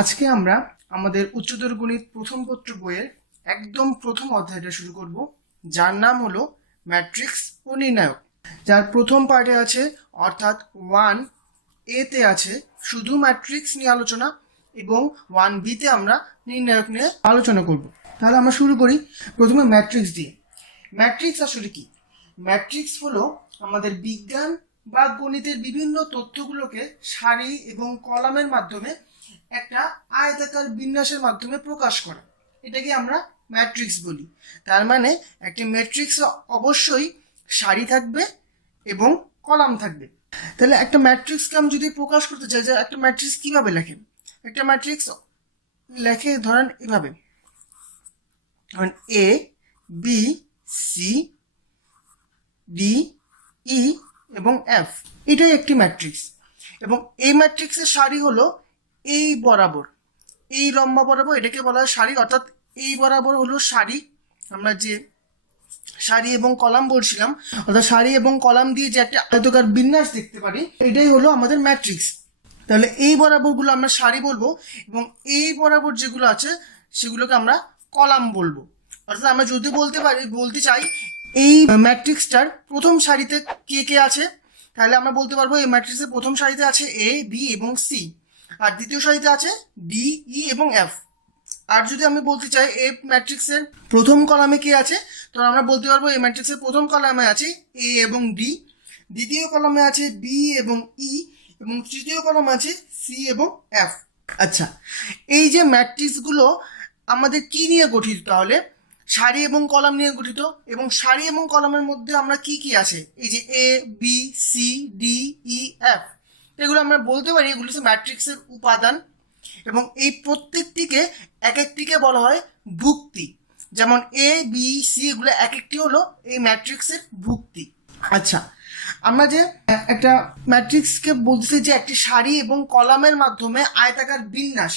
আজকে আমরা আমাদের উচ্চতর গণিত প্রথম পত্র বইয়ের একদম প্রথম অধ্যায়টা শুরু করব, যার নাম হলো ম্যাট্রিক্স ও নির্ণায়ক। যার প্রথম পার্টে আছে অর্থাৎ 1A তে আছে শুধু ম্যাট্রিক্স নিয়ে আলোচনা এবং 1B তে আমরা নির্ণায়ক নিয়ে আলোচনা করব। তাহলে আমরা শুরু করি প্রথমে ম্যাট্রিক্স দিয়ে। ম্যাট্রিক্স আসলে কি? ম্যাট্রিক্স হলো আমাদের বিজ্ঞান বা গণিতের বিভিন্ন তথ্যগুলোকে সারি এবং কলামের মাধ্যমে একটা আয়তাকার বিন্যাসের মাধ্যমে প্রকাশ করা, এটাকে আমরা ম্যাট্রিক্স বলি। তার মানে একটা ম্যাট্রিক্স অবশ্যই সারি থাকবে এবং কলাম থাকবে। তাহলে একটা ম্যাট্রিক্সকে আমি যদি প্রকাশ করতে চাই যে একটা ম্যাট্রিক্স কিভাবে লেখে, একটা ম্যাট্রিক্স লেখে ধরেন এভাবে, এ বি সি ডি ই এবং এফ, এটাই একটি ম্যাট্রিক্স। এবং এই ম্যাট্রিক্সের সারি হলো এই বরাবর, এই লম্বা বরাবর, এটাকে বলা হয় সারি। অর্থাৎ এই বরাবর হলো সারি। আমরা যে সারি এবং কলাম বলছিলাম, অর্থাৎ সারি এবং কলাম দিয়ে যে একটা আয়তাকার বিন্যাস দেখতে পারি, এটাই হলো আমাদের ম্যাট্রিক্স। তাহলে এই বরাবরগুলো আমরা সারি বলবো এবং এই বরাবর যেগুলো আছে সেগুলোকে আমরা কলাম বলবো। অর্থাৎ আমরা যদি বলতে চাই এই ম্যাট্রিক্সটার প্রথম সারিতে কে কে আছে, তাহলে আমরা বলতে পারবো এই ম্যাট্রিক্সের প্রথম সারিতে আছে এ বি এবং সি, আর দ্বিতীয় সারিতে আছে ডি ই এবং এফ। আর যদি আমি বলতে চাই এই ম্যাট্রিক্সের প্রথম কলামে কে আছে, তো আমরা বলতে পারবো এই ম্যাট্রিক্সের প্রথম কলামে আছে এ এবং ডি, দ্বিতীয় কলামে আছে বি এবং ই, এবং তৃতীয় কলামে আছে সি এবং এফ। আচ্ছা, এই যে ম্যাট্রিক্সগুলো আমাদের কি নিয়ে গঠিত? তাহলে সারি এবং কলাম নিয়ে গঠিত। এবং সারি এবং কলামের মধ্যে আমরা কি কি আছে, এই যে A B C D E F, এগুলো আমরা বলতে পারি এগুলো হচ্ছে ম্যাট্রিক্সের উপাদান। এবং এই প্রত্যেকটিকে এক একটিকে বলা হয় ভুক্তি। যেমন এ বি সি এগুলো এক একটি হলো এই ম্যাট্রিক্সের ভুক্তি। আচ্ছা, আমরা যে একটা ম্যাট্রিক্সকে বলছি যে একটি সারি এবং কলামের মাধ্যমে আয়তাকার বিন্যাস,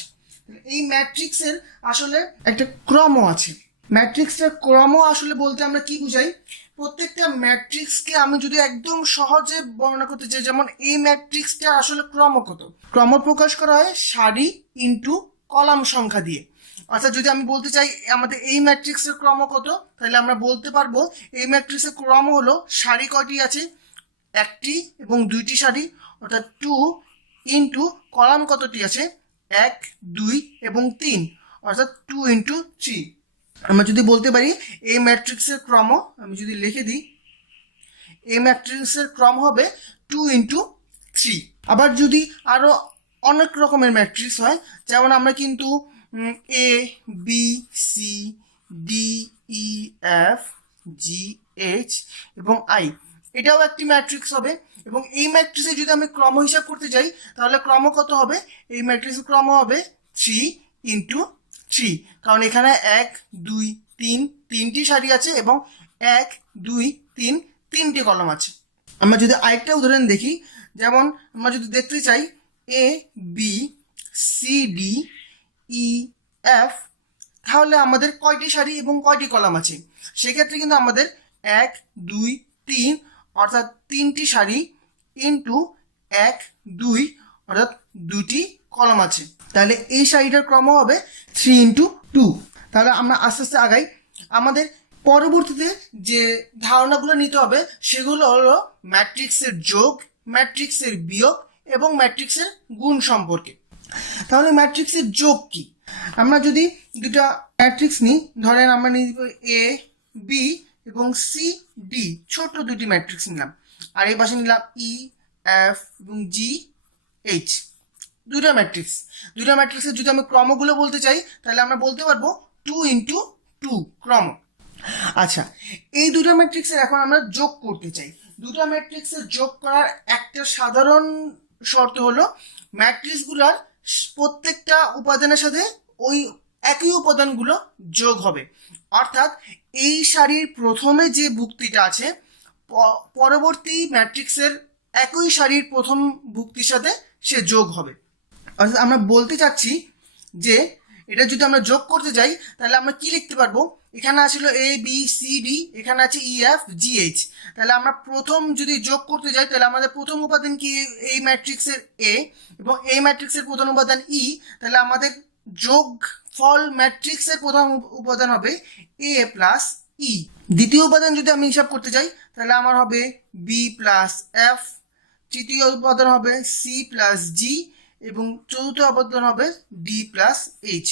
এই ম্যাট্রিক্সের আসলে একটা ক্রম আছে। ম্যাট্রিক্সের ক্রম আসলে বলতে আমরা কি বুঝাই? প্রত্যেকটা ম্যাট্রিক্সকে আমি যদি একদম সহজে বর্ণনা করতে চাই, যেমন এই ম্যাট্রিক্সটা আসলে ক্রম কত, ক্রম প্রকাশ করা হয় সারি ইন্টু কলাম সংখ্যা দিয়ে। অর্থাৎ যদি আমি বলতে চাই আমাদের এই ম্যাট্রিক্সের ক্রম কত, তাহলে আমরা বলতে পারবো এই ম্যাট্রিক্সের ক্রম হলো সারি কয়টি আছে, একটি এবং দুইটি সারি, অর্থাৎ 2 ইন্টু কলাম কতটি আছে, 1 2 এবং 3, অর্থাৎ 2 ইন্টু 3। আমরা যদি বলতে পারি এই ম্যাট্রিক্সের ক্রম, আমি যদি লিখে দিই এই ম্যাট্রিক্সের ক্রম হবে 2 ইন্টু 3। আবার যদি আরো অনেক রকমের ম্যাট্রিক্স হয়, যেমন আমরা কিন্তু A B C D E F G H এবং আই, এটাও একটি ম্যাট্রিক্স হবে। এবং এই ম্যাট্রিক্সে যদি আমি ক্রম হিসাব করতে যাই, তাহলে ক্রম কত হবে? এই ম্যাট্রিক্সের ক্রম হবে 3 ইন্টু 3, কারণ এখানে 1 2 3 তিনটি সারি আছে এবং 1 2 3 তিনটি কলাম আছে। আমরা যদি আরেকটা উদাহরণ দেখি, যেমন আমরা যদি দেখতে চাই A B C D E F, তাহলে আমাদের কয়টি সারি এবং কয়টি কলাম আছে? সেক্ষেত্রে কিন্তু আমাদের 1 2 3, অর্থাৎ তিনটি সারি ইন্টু 1 2, অর্থাৎ দুইটি কলাম আছে। তাহলে এই সারিটার ক্রম হবে 3 ইন্টু 2। তাহলে আমরা আস্তে আস্তে আগাই। আমাদের পরবর্তীতে যে ধারণাগুলো নিতে হবে সেগুলো হলো ম্যাট্রিক্সের যোগ, ম্যাট্রিক্সের বিয়োগ এবং ম্যাট্রিক্সের গুণ সম্পর্কে। তাহলে ম্যাট্রিক্সের যোগ কি? আমরা যদি দুটা ম্যাট্রিক্স নিই, ধরেন আমরা নিব এ বি এবং সি ডি, ছোট দুটি ম্যাট্রিক্স নিলাম, আর এই পাশে নিলাম ই এফ এবং জি এইচ, দুটা ম্যাট্রিক্সের যদি আমি ক্রমগুলো বলতে চাই, তাহলে আমরা বলতে পারবো 2 ইন্টু 2 ক্রম। আচ্ছা, এই দুটো ম্যাট্রিক্সের এখন আমরা যোগ করতে চাই। দুটো ম্যাট্রিক্সের যোগ করার একটা সাধারণ শর্ত হলো ম্যাট্রিক্সগুলোর প্রত্যেকটা উপাদানের সাথে ওই একই উপাদানগুলো যোগ হবে। অর্থাৎ এই সারির প্রথমে যে ভুক্তিটা আছে পরবর্তী ম্যাট্রিক্সের একই সারির প্রথম ভুক্তির সাথে সে যোগ হবে। অর্থাৎ আমরা বলতে চাচ্ছি যে এটা যদি আমরা যোগ করতে যাই তাহলে আমরা কি লিখতে পারবো, এখানে আসলে এ বি সি ডি, এখানে আছে ই এফ জি এইচ। তাহলে আমরা প্রথম যদি যোগ করতে যাই তাহলে আমাদের প্রথম উপাদান কি এই ম্যাট্রিক্সের এ এবং এই ম্যাট্রিক্সের প্রথম উপাদান ই। তাহলে আমাদের যোগ ফল ম্যাট্রিক্সের প্রথম উপাদান হবে এ প্লাস ই। দ্বিতীয় উপাদান যদি আমি হিসাব করতে যাই তাহলে আমার হবে বি প্লাস এফ, তৃতীয় উপাদান হবে সি প্লাস জি এবং চতুর্থ উপাদান হবে ডি প্লাস এইচ।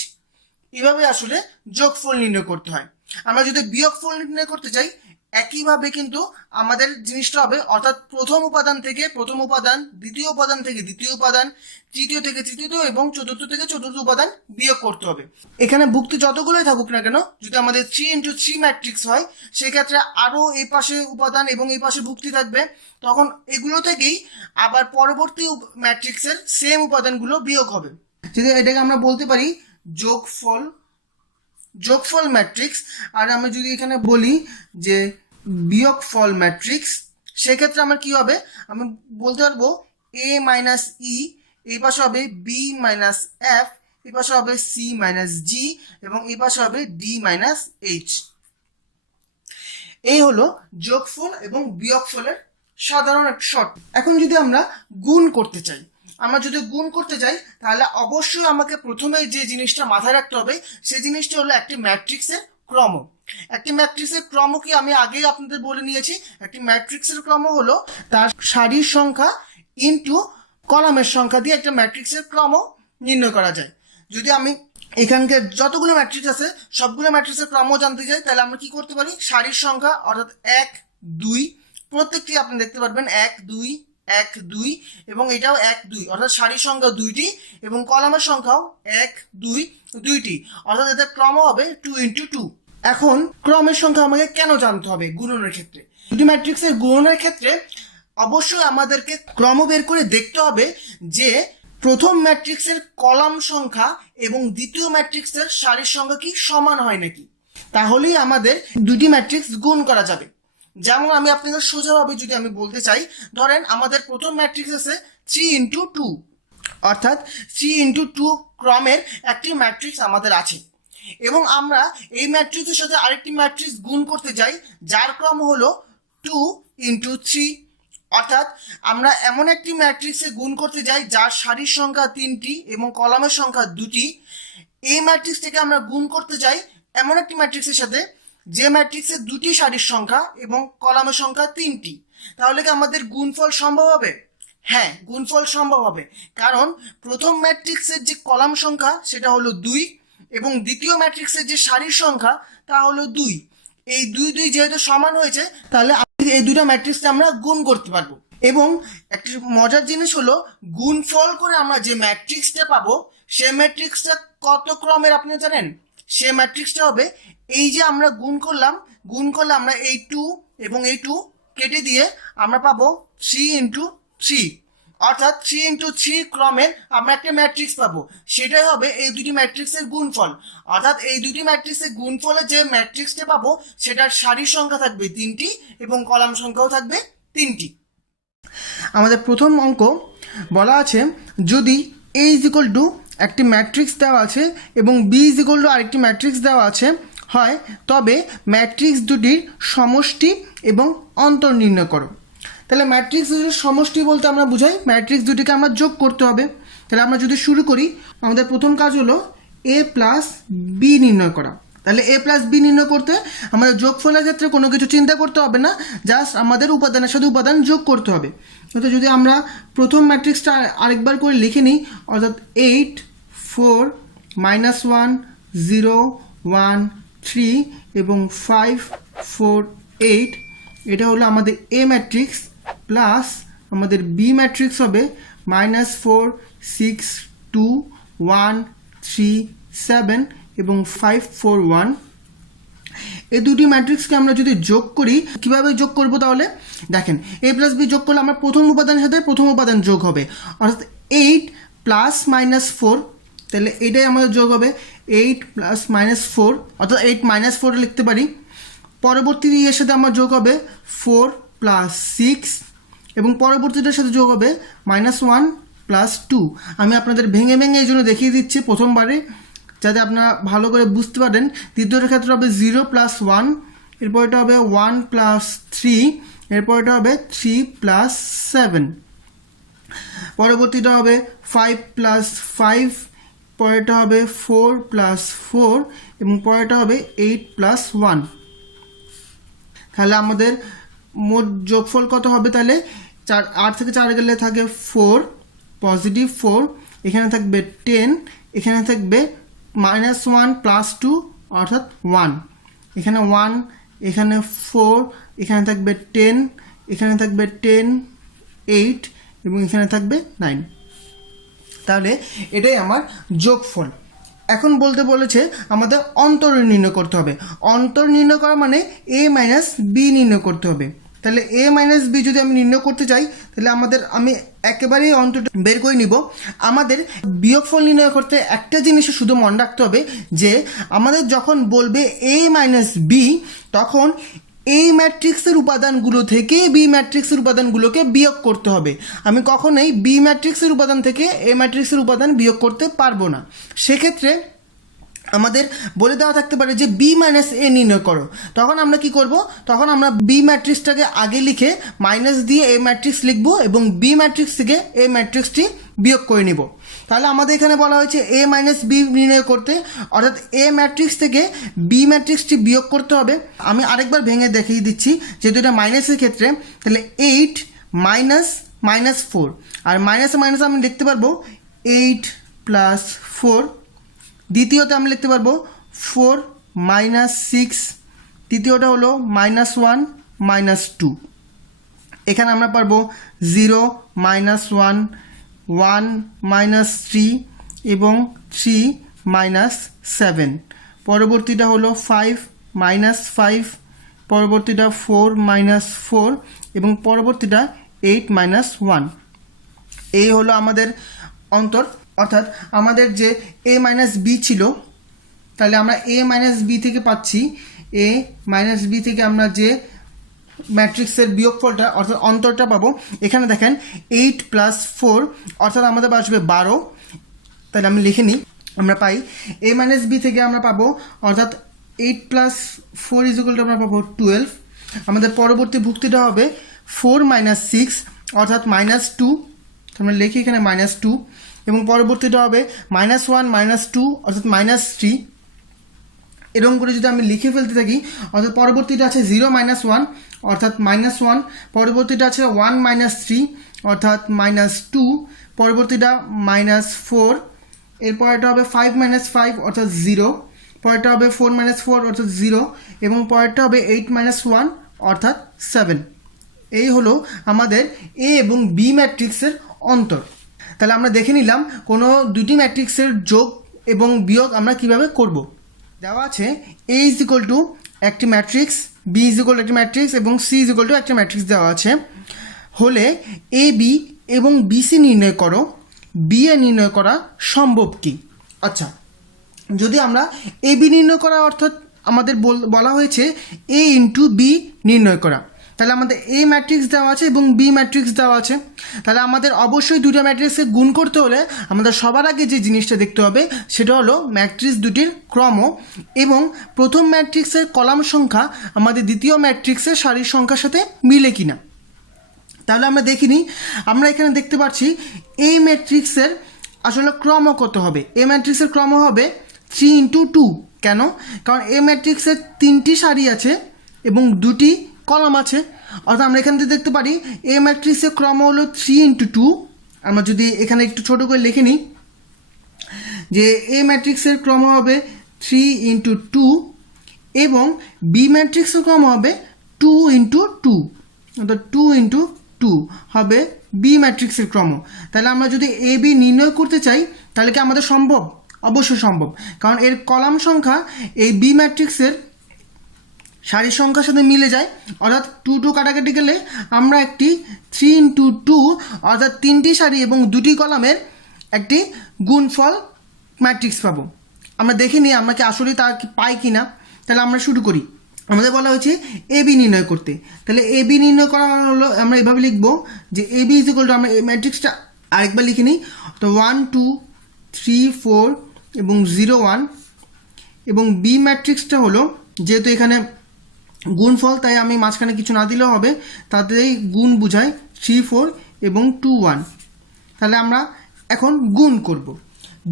এভাবে আসলে যোগফল নির্ণয় করতে হয়। আমরা যদি বিয়োগফল নির্ণয় করতে চাই একইভাবে কিন্তু আমাদের জিনিসটা হবে, অর্থাৎ প্রথম উপাদান থেকে প্রথম উপাদান, দ্বিতীয় উপাদান থেকে দ্বিতীয় উপাদান, তৃতীয় থেকে তৃতীয় এবং চতুর্থ থেকে চতুর্থ উপাদান বিয়োগ করতে হবে। এখানে ভুক্তি যতগুলোই থাকুক না কেন, যদি আমাদের 3x3 ম্যাট্রিক্স হয় সেক্ষেত্রে আরও এই পাশে উপাদান এবং এই পাশে ভুক্তি থাকবে, তখন এগুলো থেকেই আবার পরবর্তী ম্যাট্রিক্সের সেম উপাদানগুলো বিয়োগ হবে। যদি এটাকে আমরা বলতে পারি যোগফল ম্যাট্রিক্স। আর আমি যদি এখানে বলি যে বিয়োগফল ম্যাট্রিক্স, সেক্ষেত্রে আমার কি হবে, আমি বলতে পারবো এ মাইনাস ই, এই পাশে হবে বি মাইনাস এফ, এই পাশে হবে সি মাইনাস জি এবং এই পাশে হবে ডি মাইনাস এইচ। এই হলো যোগফল এবং বিয়োগফলের সাধারণ একটা শর্ট। এখন যদি আমরা গুণ করতে চাই, তাহলে অবশ্যই আমাকে প্রথমে যে জিনিসটা মাথায় রাখতে হবে সেই জিনিসটা হলো একটি ম্যাট্রিক্সের ক্রম। একটি ম্যাট্রিক্সের ক্রম কি আমি আগেই আপনাদের বলে নিয়েছি। একটি ম্যাট্রিক্সের ক্রম হলো তার সারির সংখ্যা ইনটু কলামের সংখ্যা দিয়ে একটা ম্যাট্রিক্সের ক্রম নির্ণয় করা যায়। যদি আমি এখানকার যতগুলো ম্যাট্রিক্স আছে সবগুলো ম্যাট্রিক্সের ক্রম জানতে চাই তাহলে আমরা কি করতে পারি, সারির সংখ্যা অর্থাৎ 1 2 প্রত্যেকটি আপনি দেখতে পারবেন 1 2 1 2 এবং এটাও 1 2, অর্থাৎ সারির সংখ্যা 2টি এবং কলামের সংখ্যাও 1 2 2টি, অর্থাৎ এদের ক্রম হবে 2 × 2। এখন ক্রমের সংখ্যা আমাকে কেন জানতে হবে গুণনের ক্ষেত্রে? দুটি ম্যাট্রিক্সের গুণনের ক্ষেত্রে অবশ্যই আমাদেরকে ক্রম বের করে দেখতে হবে যে প্রথম ম্যাট্রিক্সের কলাম সংখ্যা এবং দ্বিতীয় ম্যাট্রিক্সের সারির সংখ্যা কি সমান হয় নাকি, তাহলেই আমাদের দুটি ম্যাট্রিক্স গুণ করা যাবে। যেমন আমি আপনাদের সোজাভাবে যদি আমি বলতে চাই, ধরেন আমাদের প্রথম ম্যাট্রিক্স আছে 3 × 2, অর্থাৎ 3 × 2 ক্রমের একটি ম্যাট্রিক্স আমাদের আছে এবং আমরা এই ম্যাট্রিক্সের সাথে আরেকটি ম্যাট্রিক্স গুণ করতে যাই যার ক্রম হলো 2 × 3, অর্থাৎ আমরা এমন একটি ম্যাট্রিক্সে গুণ করতে যাই যার সারির সংখ্যা 3টি এবং কলামের সংখ্যা 2টি। এই ম্যাট্রিক্সটিকে আমরা গুণ করতে যাই এমন একটি ম্যাট্রিক্সের সাথে যে ম্যাট্রিক্সের 2টি সারির সংখ্যা এবং কলামের সংখ্যা 3টি। তাহলে কি আমাদের গুণফল সম্ভব হবে? হ্যাঁ, গুণফল সম্ভব হবে, কারণ প্রথম ম্যাট্রিক্সের যে কলাম সংখ্যা সেটা হলো 2 এবং দ্বিতীয় ম্যাট্রিক্সের যে সারির সংখ্যা তা হলো 2। এই 2 2 যেহেতু সমান হয়েছে তাহলে এই দুটো ম্যাট্রিক্সকে আমরা গুণ করতে পারবো। এবং একটি মজার জিনিস হলো গুণফল করে আমরা যে ম্যাট্রিক্সটা পাবো সে ম্যাট্রিক্সটা কত ক্রমের আপনি জানেন? সে ম্যাট্রিক্সটা হবে এই যে আমরা গুণ করলে আমরা এই 2 এবং এই 2 কেটে দিয়ে আমরা পাবো 3 × 3, অর্থাৎ 3 × 3 ক্রমের আমরা একটা ম্যাট্রিক্স পাবো। সেটাই হবে এই দুটি ম্যাট্রিক্সের গুণফল, অর্থাৎ এই দুটি ম্যাট্রিক্সের গুণফলে যে ম্যাট্রিক্সটা পাবো সেটার সারির সংখ্যা থাকবে 3টি এবং কলাম সংখ্যাও থাকবে 3টি। আমাদের প্রথম অঙ্ক বলা আছে যদি A = একটি ম্যাট্রিক্স দেওয়া আছে এবং B = আরেকটি ম্যাট্রিক্স দেওয়া আছে হয়, তবে ম্যাট্রিক্স দুটির সমষ্টি এবং অন্তর নির্ণয় করো। তাহলে ম্যাট্রিক্স দুটির সমষ্টি বলতে আমরা বুঝাই ম্যাট্রিক্স দুটিকে আমরা যোগ করতে হবে। তাহলে আমরা যদি শুরু করি, আমাদের প্রথম কাজ হলো A + B নির্ণয় করা। তাহলে A + B নির্ণয় করতে আমাদের যোগফলের ক্ষেত্রে কোনো কিছু চিন্তা করতে হবে না, জাস্ট আমাদের উপাদানের সাথে উপাদান যোগ করতে হবে। তো যদি আমরা প্রথম ম্যাট্রিক্সটা আরেকবার করে লিখে নিই, অর্থাৎ 8 4 -1 0 1 3 এবং 5 4 8, এটা হলো আমাদের A ম্যাট্রিক্স প্লাস আমাদের B ম্যাট্রিক্স হবে -4 6 2 1 3 7 এবং 5 4 1। এই দুটি ম্যাট্রিক্সকে আমরা যদি যোগ করি, কিভাবে যোগ করব? তাহলে দেখেন A + B যোগ করলে আমরা প্রথম উপাদানের সাথে প্রথম উপাদান যোগ হবে, অর্থাৎ 8 + -4, তাহলে এটাই আমাদের যোগ হবে 8 + -4, অর্থাৎ 8 - 4 লিখতে পারি। পরবর্তী এর সাথে আমার যোগ হবে 4 + 6 এবং পরবর্তীটার সাথে যোগ হবে -1 + 2। আমি আপনাদের ভেঙে ভেঙে এই জন্য দেখিয়ে দিচ্ছি প্রথমবারে। যাতে আপনারা ভালো করে বুঝতে পারেন। দ্বিতীয়টার ক্ষেত্রে হবে 0 + 1, এরপরটা হবে 1 + 3, এরপরটা হবে 3 + 7, পরবর্তীটা হবে 5 + 5, পরেরটা হবে 4 + 4 এবং পরেরটা হবে 8 + 1। তাহলে আমাদের মোট যোগফল কত হবে? তাহলে 8 থেকে 4 গেলে থাকে 4, +4, এখানে থাকবে 10, এখানে থাকবে -1 + 2 অর্থাৎ 1, এখানে 1, এখানে 4, এখানে থাকবে 10, এখানে থাকবে 10, 8 এবং এখানে থাকবে 9। তাহলে এটাই আমার যোগফল। এখন বলতে বলেছে আমাদের অন্তর নির্ণয় করতে হবে। অন্তর নির্ণয় করা মানে a - b নির্ণয় করতে হবে। তাহলে a - b যদি আমি নির্ণয় করতে চাই তাহলে আমি একেবারেই অন্তরটা বের করে নিব। আমাদের বিয়োগফল নির্ণয় করতে একটা জিনিসে শুধু মনে রাখতে হবে যে আমাদের যখন বলবে a - b তখন এই ম্যাট্রিক্সের উপাদানগুলো থেকে বি ম্যাট্রিক্সের উপাদানগুলোকে বিয়োগ করতে হবে। আমি কখনোই বি ম্যাট্রিক্সের উপাদান থেকে এ ম্যাট্রিক্সের উপাদান বিয়োগ করতে পারবো না। সেক্ষেত্রে আমাদের বলে দেওয়া থাকতে পারে যে b - a নির্ণয় করো। তখন আমরা কি করব? তখন আমরা বি ম্যাট্রিক্সটাকে আগে লিখে মাইনাস দিয়ে এ ম্যাট্রিক্স লিখবো এবং বি ম্যাট্রিক্স থেকে এ ম্যাট্রিক্সটি বিয়োগ করে নিব। তাহলে আমাদের এখানে বলা হয়েছে a - b নির্ণয় করতে, অর্থাৎ এ ম্যাট্রিক্স থেকে বি ম্যাট্রিক্সটি বিয়োগ করতে হবে। আমি আরেকবার ভেঙে দেখিয়ে দিচ্ছি, যেহেতু এটা মাইনাসের ক্ষেত্রে। তাহলে 8 - -4, আর মাইনাসে মাইনাসে আমি লিখতে পারবো 8 + 4। দ্বিতীয়তে আমি লিখতে পারবো 4 - 6, তৃতীয়টা হলো -1 - 2। এখানে আমরা পারবো 0 - 1, 1 - 3 এবং 3 - 7। পরবর্তীটা হলো 5 - 5, পরবর্তীটা 4 - 4 এবং পরবর্তীটা 8 - 1। এই হলো আমাদের অন্তর, অর্থাৎ আমাদের যে a - b ছিল, তাহলে আমরা a - b থেকে পাচ্ছি a - b থেকে আমরা যে ম্যাট্রিক্সের বিয়োগফলটা অর্থাৎ অন্তরটা পাবো। এখানে দেখেন 8 + 4 অর্থাৎ আমাদের আসবে 12। তাহলে আমি লিখে নিই, আমরা পাই a - b থেকে আমরা পাবো অর্থাৎ 8 + 4 = আমরা পাবো 12। আমাদের পরবর্তী ভুক্তিটা হবে 4 - 6 অর্থাৎ -2, আমরা লিখি এখানে -2 এবং পরবর্তীটা হবে -1 - 2 অর্থাৎ -3। এরকম করে যদি আমি লিখে ফেলতে থাকি, অর্থাৎ পরবর্তীটা আছে 0 - 1 অর্থাৎ -1, পরবর্তীটা আছে 1 - 3 অর্থাৎ -2, পরবর্তীটা -4, এরপরটা হবে 5 - 5 অর্থাৎ 0, পরেরটা হবে 4 - 4 অর্থাৎ 0 এবং পরেরটা হবে 8 - 1 অর্থাৎ 7। এই হলো আমাদের এ এবং বি ম্যাট্রিক্সের অন্তর। তাহলে আমরা দেখে নিলাম কোনো দুটি ম্যাট্রিক্সের যোগ এবং বিয়োগ আমরা কিভাবে করব। দেওয়া আছে a = একটি ম্যাট্রিক্স, b = একটি ম্যাট্রিক্স এবং c = একটি ম্যাট্রিক্স দেওয়া আছে। হলে এ বি এবং বিসি নির্ণয় করো, বি এ নির্ণয় করা সম্ভব কি? আচ্ছা, যদি আমরা এ বি নির্ণয় করা অর্থাৎ আমাদের বলা হয়েছে a × b নির্ণয় করা, তাহলে আমাদের এ ম্যাট্রিক্স দেওয়া আছে এবং বি ম্যাট্রিক্স দেওয়া আছে। তাহলে আমাদের অবশ্যই দুটো ম্যাট্রিক্সকে গুণ করতে হলে আমাদের সবার আগে যে জিনিসটা দেখতে হবে সেটা হলো ম্যাট্রিক্স দুটির ক্রম এবং প্রথম ম্যাট্রিক্সের কলাম সংখ্যা আমাদের দ্বিতীয় ম্যাট্রিক্সের সারির সংখ্যার সাথে মিলে কিনা। তাহলে আমরা দেখিনি, আমরা এখানে দেখতে পাচ্ছি এই ম্যাট্রিক্সের আসলে ক্রম কত হবে। এ ম্যাট্রিক্সের ক্রম হবে 3 × 2। কেন? কারণ এ ম্যাট্রিক্সের 3টি সারি আছে এবং 2টি কলাম আছে, অর্থাৎ আমরা এখান থেকে দেখতে পারি এ ম্যাট্রিক্সের ক্রম হলো 3 × 2। আমরা যদি এখানে একটু ছোট করে লিখে নিই যে এ ম্যাট্রিক্সের ক্রম হবে 3 × 2 এবং বি ম্যাট্রিক্সের ক্রম হবে 2 × 2, অর্থাৎ 2 × 2 হবে বি ম্যাট্রিক্সের ক্রম। তাহলে আমরা যদি এ বি নির্ণয় করতে চাই তাহলে কি আমাদের সম্ভব? অবশ্যই সম্ভব, কারণ এর কলাম সংখ্যা এই বি ম্যাট্রিক্সের সারির সংখ্যার সাথে মিলে যায়, অর্থাৎ 2 2 কাটাকাটি গেলে আমরা একটি 3 × 2 অর্থাৎ 3টি সারি এবং 2টি কলামের একটি গুণফল ম্যাট্রিক্স পাবো। আমরা দেখে নিই আমরা কি আসলে তা পাই কি না। তাহলে আমরা শুরু করি। আমাদের বলা হয়েছে এ বি নির্ণয় করতে, তাহলে এ বি নির্ণয় করা হলো আমরা এভাবে লিখবো যে এ বি = আমরা এই ম্যাট্রিক্সটা আরেকবার লিখে নিই। তো 1 2 3 4 এবং 0 1 এবং বি ম্যাট্রিক্সটা হলো, যেহেতু এখানে গুণফল তাই আমি মাঝখানে কিছু না দিলেও হবে, তাতেই গুণ বোঝায় 3 4 এবং 2 1। তাহলে আমরা এখন গুণ করব।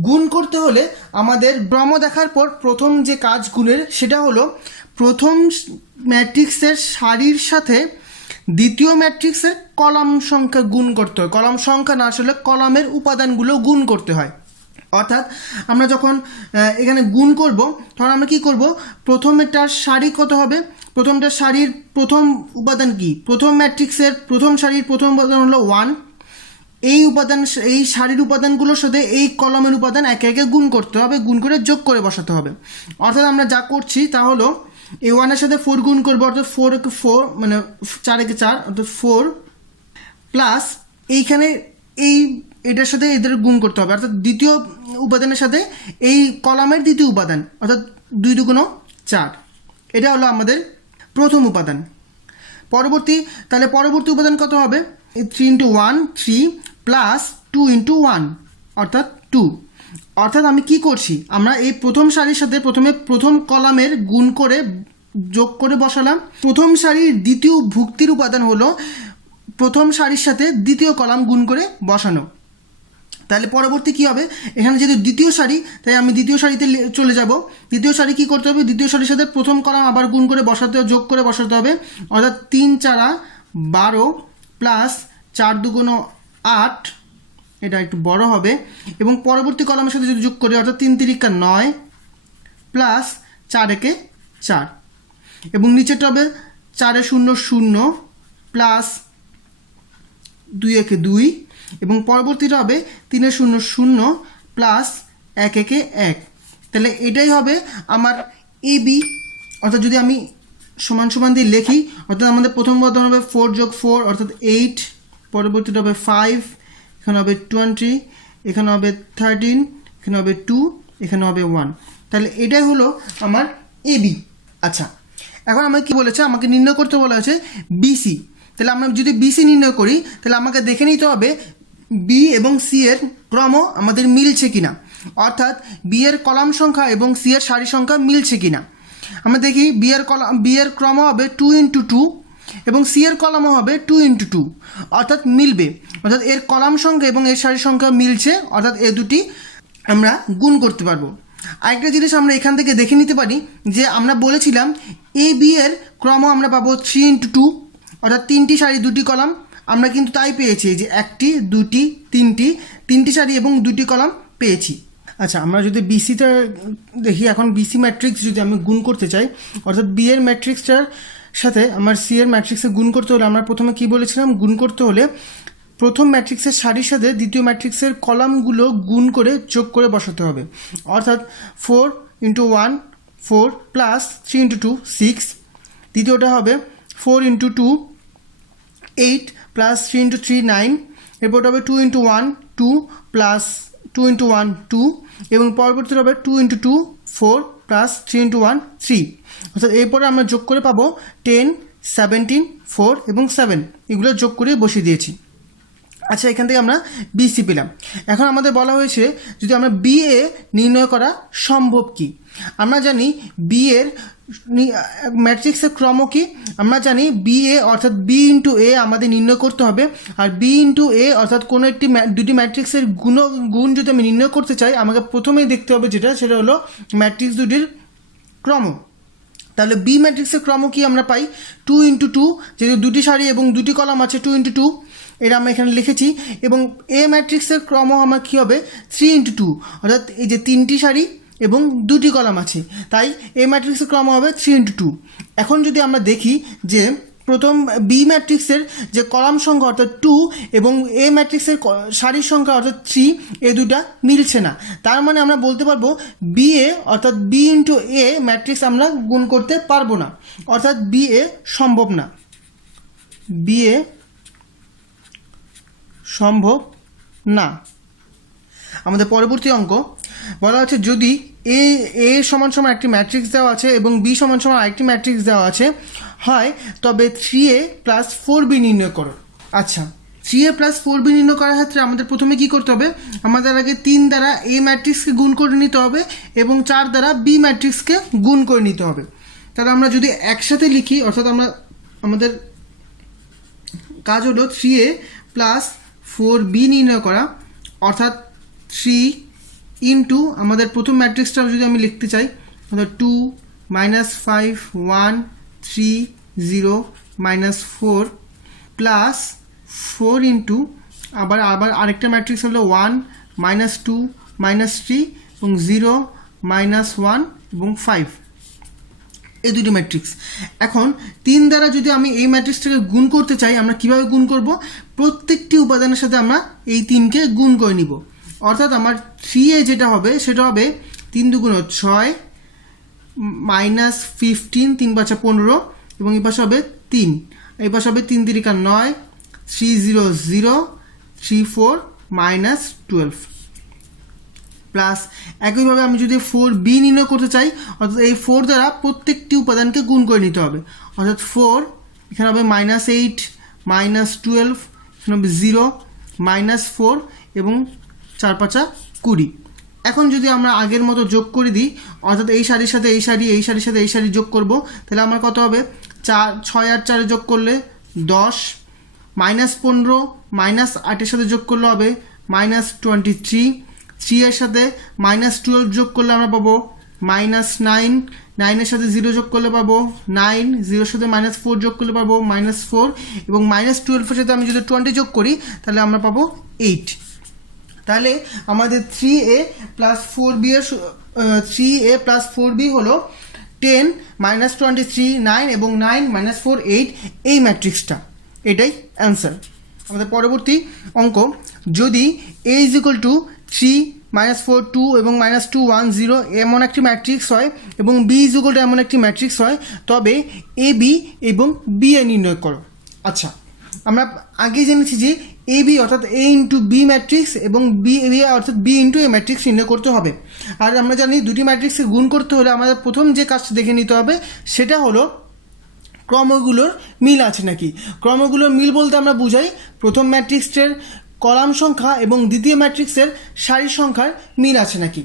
গুণ করতে হলে আমাদের ক্রম দেখার পর প্রথম যে কাজ গুণের সেটা হলো প্রথম ম্যাট্রিক্সের সারির সাথে দ্বিতীয় ম্যাট্রিক্সের কলাম সংখ্যা গুণ করতে হয়। কলাম সংখ্যা না আসলে কলামের উপাদানগুলো গুণ করতে হয়। অর্থাৎ আমরা যখন এখানে গুণ করব তখন আমরা কি করব, প্রথমটার সারি কত হবে, প্রথমটার সারির প্রথম উপাদান কি, প্রথম ম্যাট্রিক্সের প্রথম সারির প্রথম উপাদান হলো 1। এই উপাদান, এই সারির উপাদানগুলোর সাথে এই কলামের উপাদান একে একে গুণ করতে হবে, গুণ করে যোগ করে বসাতে হবে। অর্থাৎ আমরা যা করছি তা হলো এই 1-এর সাথে 4 গুণ করবো, অর্থাৎ 4 একে 4 মানে 4 একে 4 অর্থাৎ 4 প্লাস এইখানে এটার সাথে এদের গুণ করতে হবে, অর্থাৎ দ্বিতীয় উপাদানের সাথে এই কলামের দ্বিতীয় উপাদান, অর্থাৎ 2 2 4। এটা হলো আমাদের প্রথম উপাদান। তাহলে পরবর্তী উপাদান কত হবে, 3 × 1 3 প্লাস 2 × 1 অর্থাৎ 2। অর্থাৎ আমি কি করছি, আমরা এই প্রথম সারির সাথে প্রথমে প্রথম কলামের গুণ করে যোগ করে বসালাম। প্রথম সারির দ্বিতীয় ভুক্তির উপাদান হলো প্রথম সারির সাথে দ্বিতীয় কলাম গুণ করে বসানো। তাহলে পরবর্তী কি হবে, এখানে যেহেতু দ্বিতীয় সারি তাই আমি দ্বিতীয় সারিতে চলে যাব। দ্বিতীয় সারি কি করতে হবে, দ্বিতীয় সারির সাথে প্রথম কলাম আবার গুণ করে বসাতে, যোগ করে বসাতে হবে, অর্থাৎ 3 4 12 প্লাস 4 2 8, এটা একটু বড় হবে, এবং পরবর্তী কলামের সাথে যদি যোগ করি অর্থাৎ 3 3 9 প্লাস 4 1 4, এবং নিচেটা হবে 4 0 0 প্লাস 2 1 2, এবং পরবর্তীটা হবে 3 0 0 প্লাস 1 1 1। তাহলে এটাই হবে আমার এবি। অর্থাৎ যদি আমি সমান সমান দিয়ে লিখি, অর্থাৎ আমাদের প্রথম উপাদান হবে 4 + 4 অর্থাৎ 8, পরবর্তীটা হবে 5, এখানে হবে 20, এখানে হবে 13, এখানে হবে 2, এখানে হবে 1। তাহলে এটাই হলো আমার এবি। আচ্ছা, এখন আমাকে কি বলেছে, আমাকে নির্ণয় করতে বলা হয়েছে বিসি। তাহলে আমরা যদি বিসি নির্ণয় করি তাহলে আমাকে দেখে নিতে হবে বি এবং সি এর ক্রম আমাদের মিলছে কিনা, অর্থাৎ বি এর কলাম সংখ্যা এবং সি এর সারি সংখ্যা মিলছে কিনা। আমরা দেখি বি এর ক্রম হবে 2 × 2 এবং সি এর কলাম হবে 2 × 2, অর্থাৎ মিলবে, অর্থাৎ এর কলাম সংখ্যা এবং এর সারি সংখ্যা মিলছে, অর্থাৎ এ দুটি আমরা গুণ করতে পারবো। আরেকটা জিনিস আমরা এখান থেকে দেখে নিতে পারি যে আমরা বলেছিলাম এ বি এর ক্রম আমরা পাবো 3 × 2, অর্থাৎ 3টি সারি 2টি কলাম। আমরা কিন্তু তাই পেয়েছি যে 1টি 2টি 3টি সারি এবং 2টি কলাম পেয়েছি। আচ্ছা, আমরা যদি বিসিটা দেখি, এখন বিসি ম্যাট্রিক্স যদি আমি গুণ করতে চাই, অর্থাৎ বি এর ম্যাট্রিক্সটার সাথে আমার সি এর ম্যাট্রিক্সে গুণ করতে হলে আমরা প্রথমে কি বলেছিলাম, গুণ করতে হলে প্রথম ম্যাট্রিক্সের সারির সাথে দ্বিতীয় ম্যাট্রিক্সের কলামগুলো গুণ করে যোগ করে বসাতে হবে। অর্থাৎ 4 × 1 4 প্লাস 3 × 2 6, দ্বিতীয়টা হবে 4 × 2 8 প্লাস 3 × 3 9, এরপরটা হবে 2 × 1 2 প্লাস 2 × 1 2, এবং পরবর্তীটা হবে 2 × 2 4 প্লাস 3 × 1 3। অর্থাৎ এরপরে আমরা যোগ করে পাবো 10 17 4 এবং 7, এগুলো যোগ করে বসিয়ে দিয়েছি। আচ্ছা, এখান থেকে আমরা বিসি পেলাম। এখন আমাদের বলা হয়েছে যদি আমরা বিএ নির্ণয় করা সম্ভব কি। আমরা জানি বি এর ম্যাট্রিক্সের ক্রম কি, আমরা জানি বি এ অর্থাৎ বি × এ আমাদের নির্ণয় করতে হবে। আর বি × এ অর্থাৎ কোনো একটি দুটি ম্যাট্রিক্সের গুণ যদি আমি নির্ণয় করতে চাই, আমাকে প্রথমেই দেখতে হবে সেটা হলো ম্যাট্রিক্স দুটির ক্রম। তাহলে বি ম্যাট্রিক্সের ক্রম কি আমরা পাই 2 × 2, যেহেতু দুটি সারি এবং দুটি কলাম আছে 2 × 2, এটা আমরা এখানে লিখেছি। এবং এ ম্যাট্রিক্সের ক্রম আমার কী হবে 3 × 2, অর্থাৎ এই যে 3টি সারি এবং 2টি কলাম আছে, তাই এ ম্যাট্রিক্সের ক্রম হবে 3 × 2। এখন যদি আমরা দেখি যে প্রথম বি ম্যাট্রিক্সের যে কলাম সংখ্যা অর্থাৎ 2 এবং এ ম্যাট্রিক্সের সারির সংখ্যা অর্থাৎ 3, এ দুটা মিলছে না। তার মানে আমরা বলতে পারবো বি এ অর্থাৎ বি × এ ম্যাট্রিক্স আমরা গুণ করতে পারবো না, অর্থাৎ বি এ সম্ভব না, বি এ সম্ভব না। আমাদের পরবর্তী অঙ্ক বলা হচ্ছে যদি এ সমান সমান একটি ম্যাট্রিক্স দেওয়া আছে এবং বি সমান সমান আরেকটি ম্যাট্রিক্স দেওয়া আছে হয়, তবে 3a + 4b নির্ণয় করো। আচ্ছা, 3a প্লাস 4b নির্ণয় করার ক্ষেত্রে আমাদের প্রথমে কি করতে হবে, আমাদের আগে 3 দ্বারা a ম্যাট্রিক্সকে গুণ করে নিতে হবে এবং 4 দ্বারা b ম্যাট্রিক্সকে গুণ করে নিতে হবে। তাহলে আমরা যদি একসাথে লিখি, অর্থাৎ আমাদের কাজ হলো 3a প্লাস 4b নির্ণয় করা, অর্থাৎ 3 ইন্টু আমাদের প্রথম ম্যাট্রিক্সটা যদি আমি লিখতে চাই, অর্থাৎ 2 -5 1 3 0 -4 প্লাস 4 ইন্টু আবার আরেকটা ম্যাট্রিক্স হলো 1 -2 -3 এবং 0 -1 এবং 5, এই দুটি ম্যাট্রিক্স। এখন 3 দ্বারা যদি আমি এই ম্যাট্রিক্সটাকে গুণ করতে চাই, আমরা কিভাবে গুণ করব, প্রত্যেকটি উপাদানের সাথে আমরা এই 3কে গুণ করে নিব। অর্থাৎ আমার 3a যেটা হবে সেটা হবে 3 দুগুণ 6 -15 3 5 15 এবং এই পাশে হবে 3, এই পাশে হবে 3 3 9 3 0 0 3 4 -12 প্লাস একইভাবে আমি যদি 4b নির্ণয় করতে চাই, অর্থাৎ এই 4 দ্বারা প্রত্যেকটি উপাদানকে গুণ করে নিতে হবে। অর্থাৎ 4 এখানে হবে -8 -12, এখানে হবে 0 -4 এবং 4 5 20। এখন যদি আমরা আগের মতো যোগ করে দিই, অর্থাৎ এই সারির সাথে এই সারি, এই সারির সাথে এই সারি যোগ করব, তাহলে আমার কত হবে, 6 আর 4 যোগ করলে 10, -15 -8 সাথে যোগ করলে হবে -23, 3 এর সাথে -12 যোগ করলে আমরা পাবো -9, 9 এর সাথে 0 যোগ করলে পাবো 9, 0 এর সাথে -4 যোগ করলে পাবো -4 এবং -12 এর সাথে আমি যদি 20 যোগ করি তাহলে আমরা পাবো 8। তাহলে আমাদের 3a প্লাস 4b হলো 10 -23 9 এবং 9 -4 8, এই ম্যাট্রিক্সটা, এটাই অ্যান্সার। আমাদের পরবর্তী অঙ্ক, যদি a = 3 -4 2 এবং -2 1 0 এমন একটি ম্যাট্রিক্স হয় এবং b = এমন একটি ম্যাট্রিক্স হয়, তবে ab এবং ba নির্ণয় করো। আচ্ছা, আমরা আগে জেনেছি যে ab অর্থাৎ a ইন্টু b ম্যাট্রিক্স এবং b অর্থাৎ b ইন্টু a ম্যাট্রিক্স নির্ণয় করতে হবে। আর আমরা জানি দুটি ম্যাট্রিক্সকে গুণ করতে হলে আমাদের প্রথম যে কাজটা দেখে নিতে হবে সেটা হলো ক্রমগুলোর মিল আছে নাকি। ক্রমগুলোর মিল বলতে আমরা বুঝাই প্রথম ম্যাট্রিক্সের কলাম সংখ্যা এবং দ্বিতীয় ম্যাট্রিক্সের সারি সংখ্যার মিল আছে নাকি।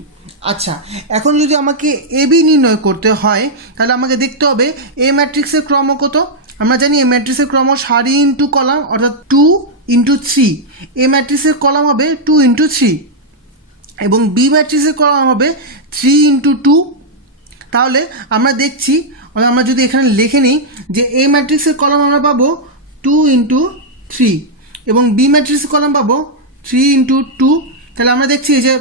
আচ্ছা, এখন যদি আমাকে ab নির্ণয় করতে হয় তাহলে আমাকে দেখতে হবে a ম্যাট্রিক্সের ক্রম কত। আমরা জানি এ ম্যাট্রিক্সের ক্রম সারি ইন্টু কলাম, অর্থাৎ 2 × 3। এ ম্যাট্রিক্সের কলাম হবে 2 × 3 এবং বি ম্যাট্রিক্সের কলাম হবে 3 × 2। তাহলে আমরা দেখছি, আমরা যদি এখানে লিখে নিই যে এ ম্যাট্রিক্সের কলাম আমরা পাবো 2 × 3 এবং বি ম্যাট্রিক্সের কলাম পাবো 3 × 2। তাহলে আমরা দেখছি যে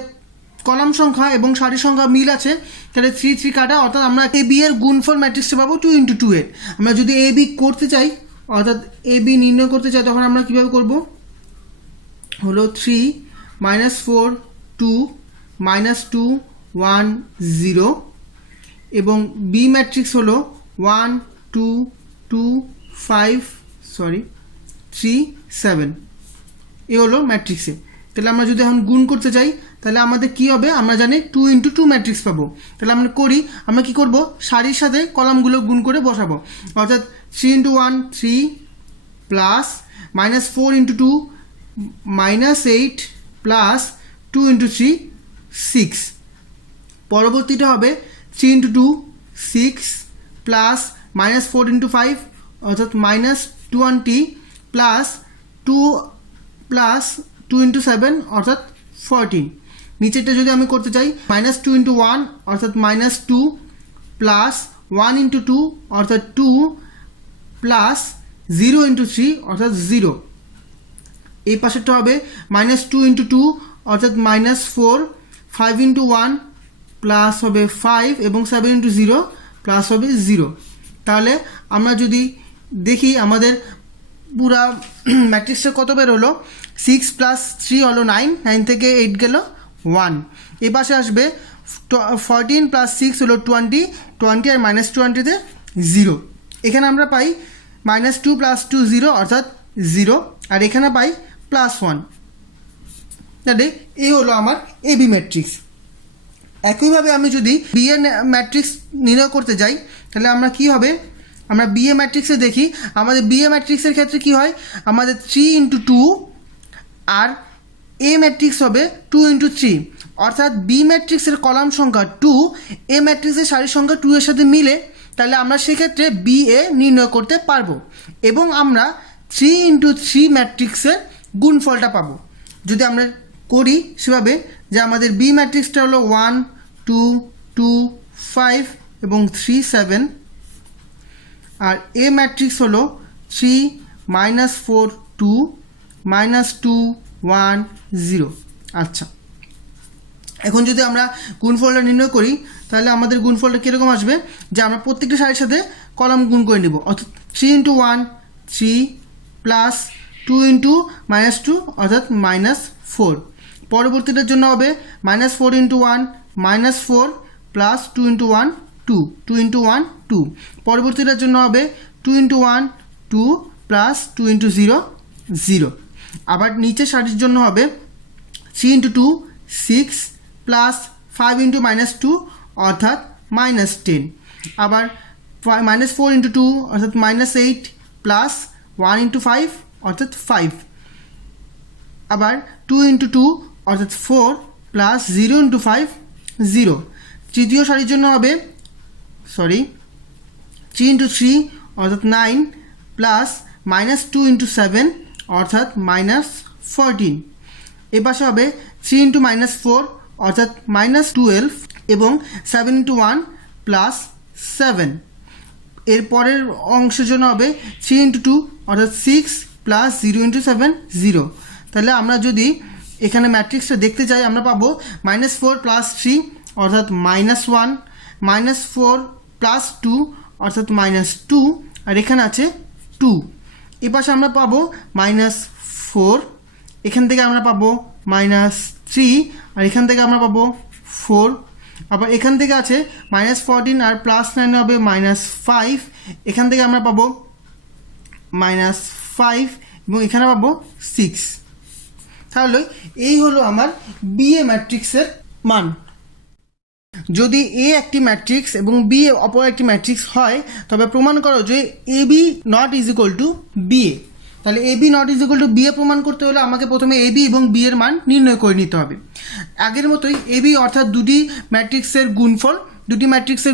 কলাম সংখ্যা এবং সারি সংখ্যা মিল আছে, তাহলে 3 3 কাটা, অর্থাৎ আমরা এ বি এর গুণফল ম্যাট্রিক্সটা পাবো 2 × 2 এর। আমরা যদি এ বি করতে চাই, অর্থাৎ এ বি নির্ণয় করতে চাই, তখন আমরা কীভাবে করব, হলো 3 -4 2 -2 1 0 এবং বি ম্যাট্রিক্স হলো 1 2 2 5 3 7, এ হলো ম্যাট্রিক্সে। তাহলে আমরা যদি এখন গুণ করতে চাই তাহলে আমাদের কি হবে, আমরা জানি 2 × 2 ম্যাট্রিক্স পাবো। তাহলে আমরা করি, আমরা কি করব, সারির সাথে কলামগুলো গুণ করে বসাবো। অর্থাৎ 3 × 1 3 প্লাস -4 × 2 -8 প্লাস 2 × 3 6। পরবর্তীটা হবে 3 × 2 6 প্লাস -4 × 5 অর্থাৎ -20 প্লাস 2 × 7 অর্থাৎ 14। নিচেরটা যদি আমি করতে চাই, -2 × 1 অর্থাৎ -2 প্লাস 1 × 2 অর্থাৎ 2 প্লাস 0 × 3 অর্থাৎ 0। এই পাশেরটা হবে -2 × 2 অর্থাৎ -4, 5 × 1 প্লাস হবে 5 এবং 7 × 0 প্লাস হবে 0। তাহলে আমরা যদি দেখি আমাদের পুরা ম্যাট্রিক্সটা কত বের হলো, 6 + 3 হলো 9, 9 থেকে 8 গেল 1। এ পাশে আসবে 14 + 6 হলো 20, 20 আর -20 0। এখানে আমরা পাই -2 + 2 0 অর্থাৎ 0, আর এখানে পাই +1। তাহলে এই হলো আমার এবি ম্যাট্রিক্স। একইভাবে আমি যদি বি এ ম্যাট্রিক্স নির্ণয় করতে যাই তাহলে আমরা কি হবে, আমরা বি এ ম্যাট্রিক্সে দেখি আমাদের বি এ ম্যাট্রিক্সের ক্ষেত্রে কি হয়, আমাদের 3 × 2 আর এ ম্যাট্রিক্স হবে 2 ইন্টু 3, অর্থাৎ বি ম্যাট্রিক্সের কলাম সংখ্যা 2 এ ম্যাট্রিক্সের সারির সংখ্যা 2 এর সাথে মিলে, তাহলে আমরা সেক্ষেত্রে বি এ নির্ণয় করতে পারবো এবং আমরা 3 ইন্টু 3 ম্যাট্রিক্সের গুণফলটা পাবো। যদি আমরা করি সেভাবে যে আমাদের বি ম্যাট্রিক্সটা হলো 1 2 2 5 এবং 3 7, আর এ ম্যাট্রিক্স হলো 3 -4 2 -2 1 0। আচ্ছা, এখন যদি আমরা গুণফলটা নির্ণয় করি তাহলে আমাদের গুণফলটা কীরকম আসবে, যে আমরা প্রত্যেকটা সারির সাথে কলাম গুণ করে নিব, অর্থাৎ 3 ইন্টু 1 3 প্লাস 2 ইন্টু -2 অর্থাৎ -4। পরবর্তীটার জন্য হবে -4 ইন্টু 1 -4 প্লাস 2 ইন্টু 1 2 2 ইন্টু 1 2। পরবর্তীটার জন্য হবে 2 ইন্টু 1 2 প্লাস 2 ইন্টু 0 0। আবার নিচের সারির জন্য হবে 3 ইন্টু 2 6 প্লাস 5 ইন্টু -2 অর্থাৎ -10। আবার -4 ইন্টু 2 অর্থাৎ -8 প্লাস 1 ইন্টু 5 অর্থাৎ 5। আবার 2 ইন্টু 2 অর্থাৎ 4 প্লাস 0 ইন্টু 5 0। তৃতীয় সারির জন্য হবে 3 ইন্টু 3 অর্থাৎ 9 প্লাস -2 ইন্টু 7 অর্থাৎ -14। এ পাশে হবে 3 ইন্টু -4 অর্থাৎ -12 এবং 7 ইন্টু 1 প্লাস 7। এর পরের অংশের জন্য হবে 3 ইন্টু 2 অর্থাৎ 6 প্লাস 0 ইন্টু 7 0। তাহলে আমরা যদি এখানে ম্যাট্রিক্সটা দেখতে চাই আমরা পাবো -4 প্লাস 3 অর্থাৎ -1 -4 প্লাস 2 অর্থাৎ -2, আর এখানে আছে 2। এ পাশে আমরা পাবো -4, এখান থেকে আমরা পাবো -3, আর এখান থেকে আমরা পাবো 4। আবার এখান থেকে আছে -14 আর +9 হবে -5, এখান থেকে আমরা পাবো -5 এবং এখানে পাবো 6। তাহলে এই হলো আমার বি এ ম্যাট্রিক্সের মান। যদি এ একটি ম্যাট্রিক্স এবং বি অপর একটি ম্যাট্রিক্স হয় তবে প্রমাণ করো যে A B not is equal to B A. তাহলে A B not is equal to B A প্রমাণ করতে হলে আমাকে প্রথমে এ বি এবং বি এর মান নির্ণয় করে নিতে হবে। আগের মতোই এ বি অর্থাৎ দুটি ম্যাট্রিক্সের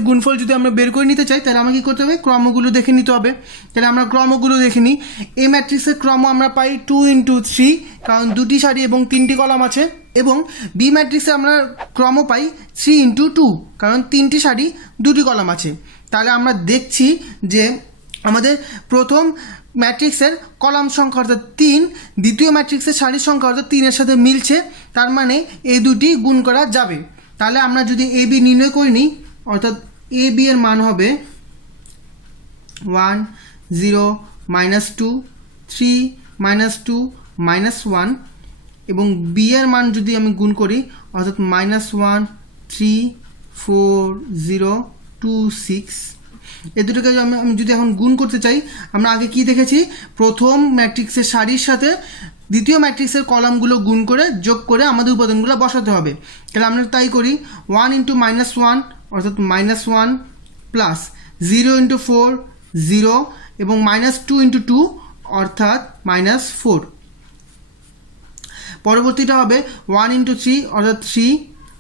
গুণফল যদি আমরা বের করে নিতে চাই তাহলে আমাকে কী করতে হবে, ক্রমগুলো দেখে নিতে হবে। তাহলে আমরা ক্রমগুলো দেখে নিই। এ ম্যাট্রিক্সের ক্রম আমরা পাই 2 ইন্টু 3, কারণ দুটি সারি এবং 3টি কলাম আছে, এবং বি ম্যাট্রিক্সে আমরা ক্রম পাই 3 ইন্টু 2, কারণ 3টি সারি 2টি কলাম আছে। তাহলে আমরা দেখছি যে আমাদের প্রথম ম্যাট্রিক্সের কলাম সংখ্যা অর্থাৎ 3 দ্বিতীয় ম্যাট্রিক্সের সারির সংখ্যা অর্থাৎ 3 এর সাথে মিলছে, তার মানে এই দুটি গুণ করা যাবে। তাহলে আমরা যদি এ বি নির্ণয় করি নিই, অর্থাৎ এ বি এর মান হবে 1 0 -2 3 -2 -1, এবং বি এর মান যদি আমি গুণ করি অর্থাৎ -1 3 4 0 2 6। এই দুটোকে আমি যদি এখন গুণ করতে চাই, আমরা আগে কি দেখেছি, প্রথম ম্যাট্রিক্সের সারির সাথে দ্বিতীয় ম্যাট্রিক্সের কলামগুলো গুণ করে যোগ করে আমাদের উপাদানগুলো বসাতে হবে। তাহলে আমরা তাই করি, 1 ইন্টু -1 অর্থাৎ -1 প্লাস 0 ইন্টু 4 0 এবং -2 ইন্টু 2 অর্থাৎ -4। পরবর্তীটা হবে 1 ইন্টু 3 অর্থাৎ 3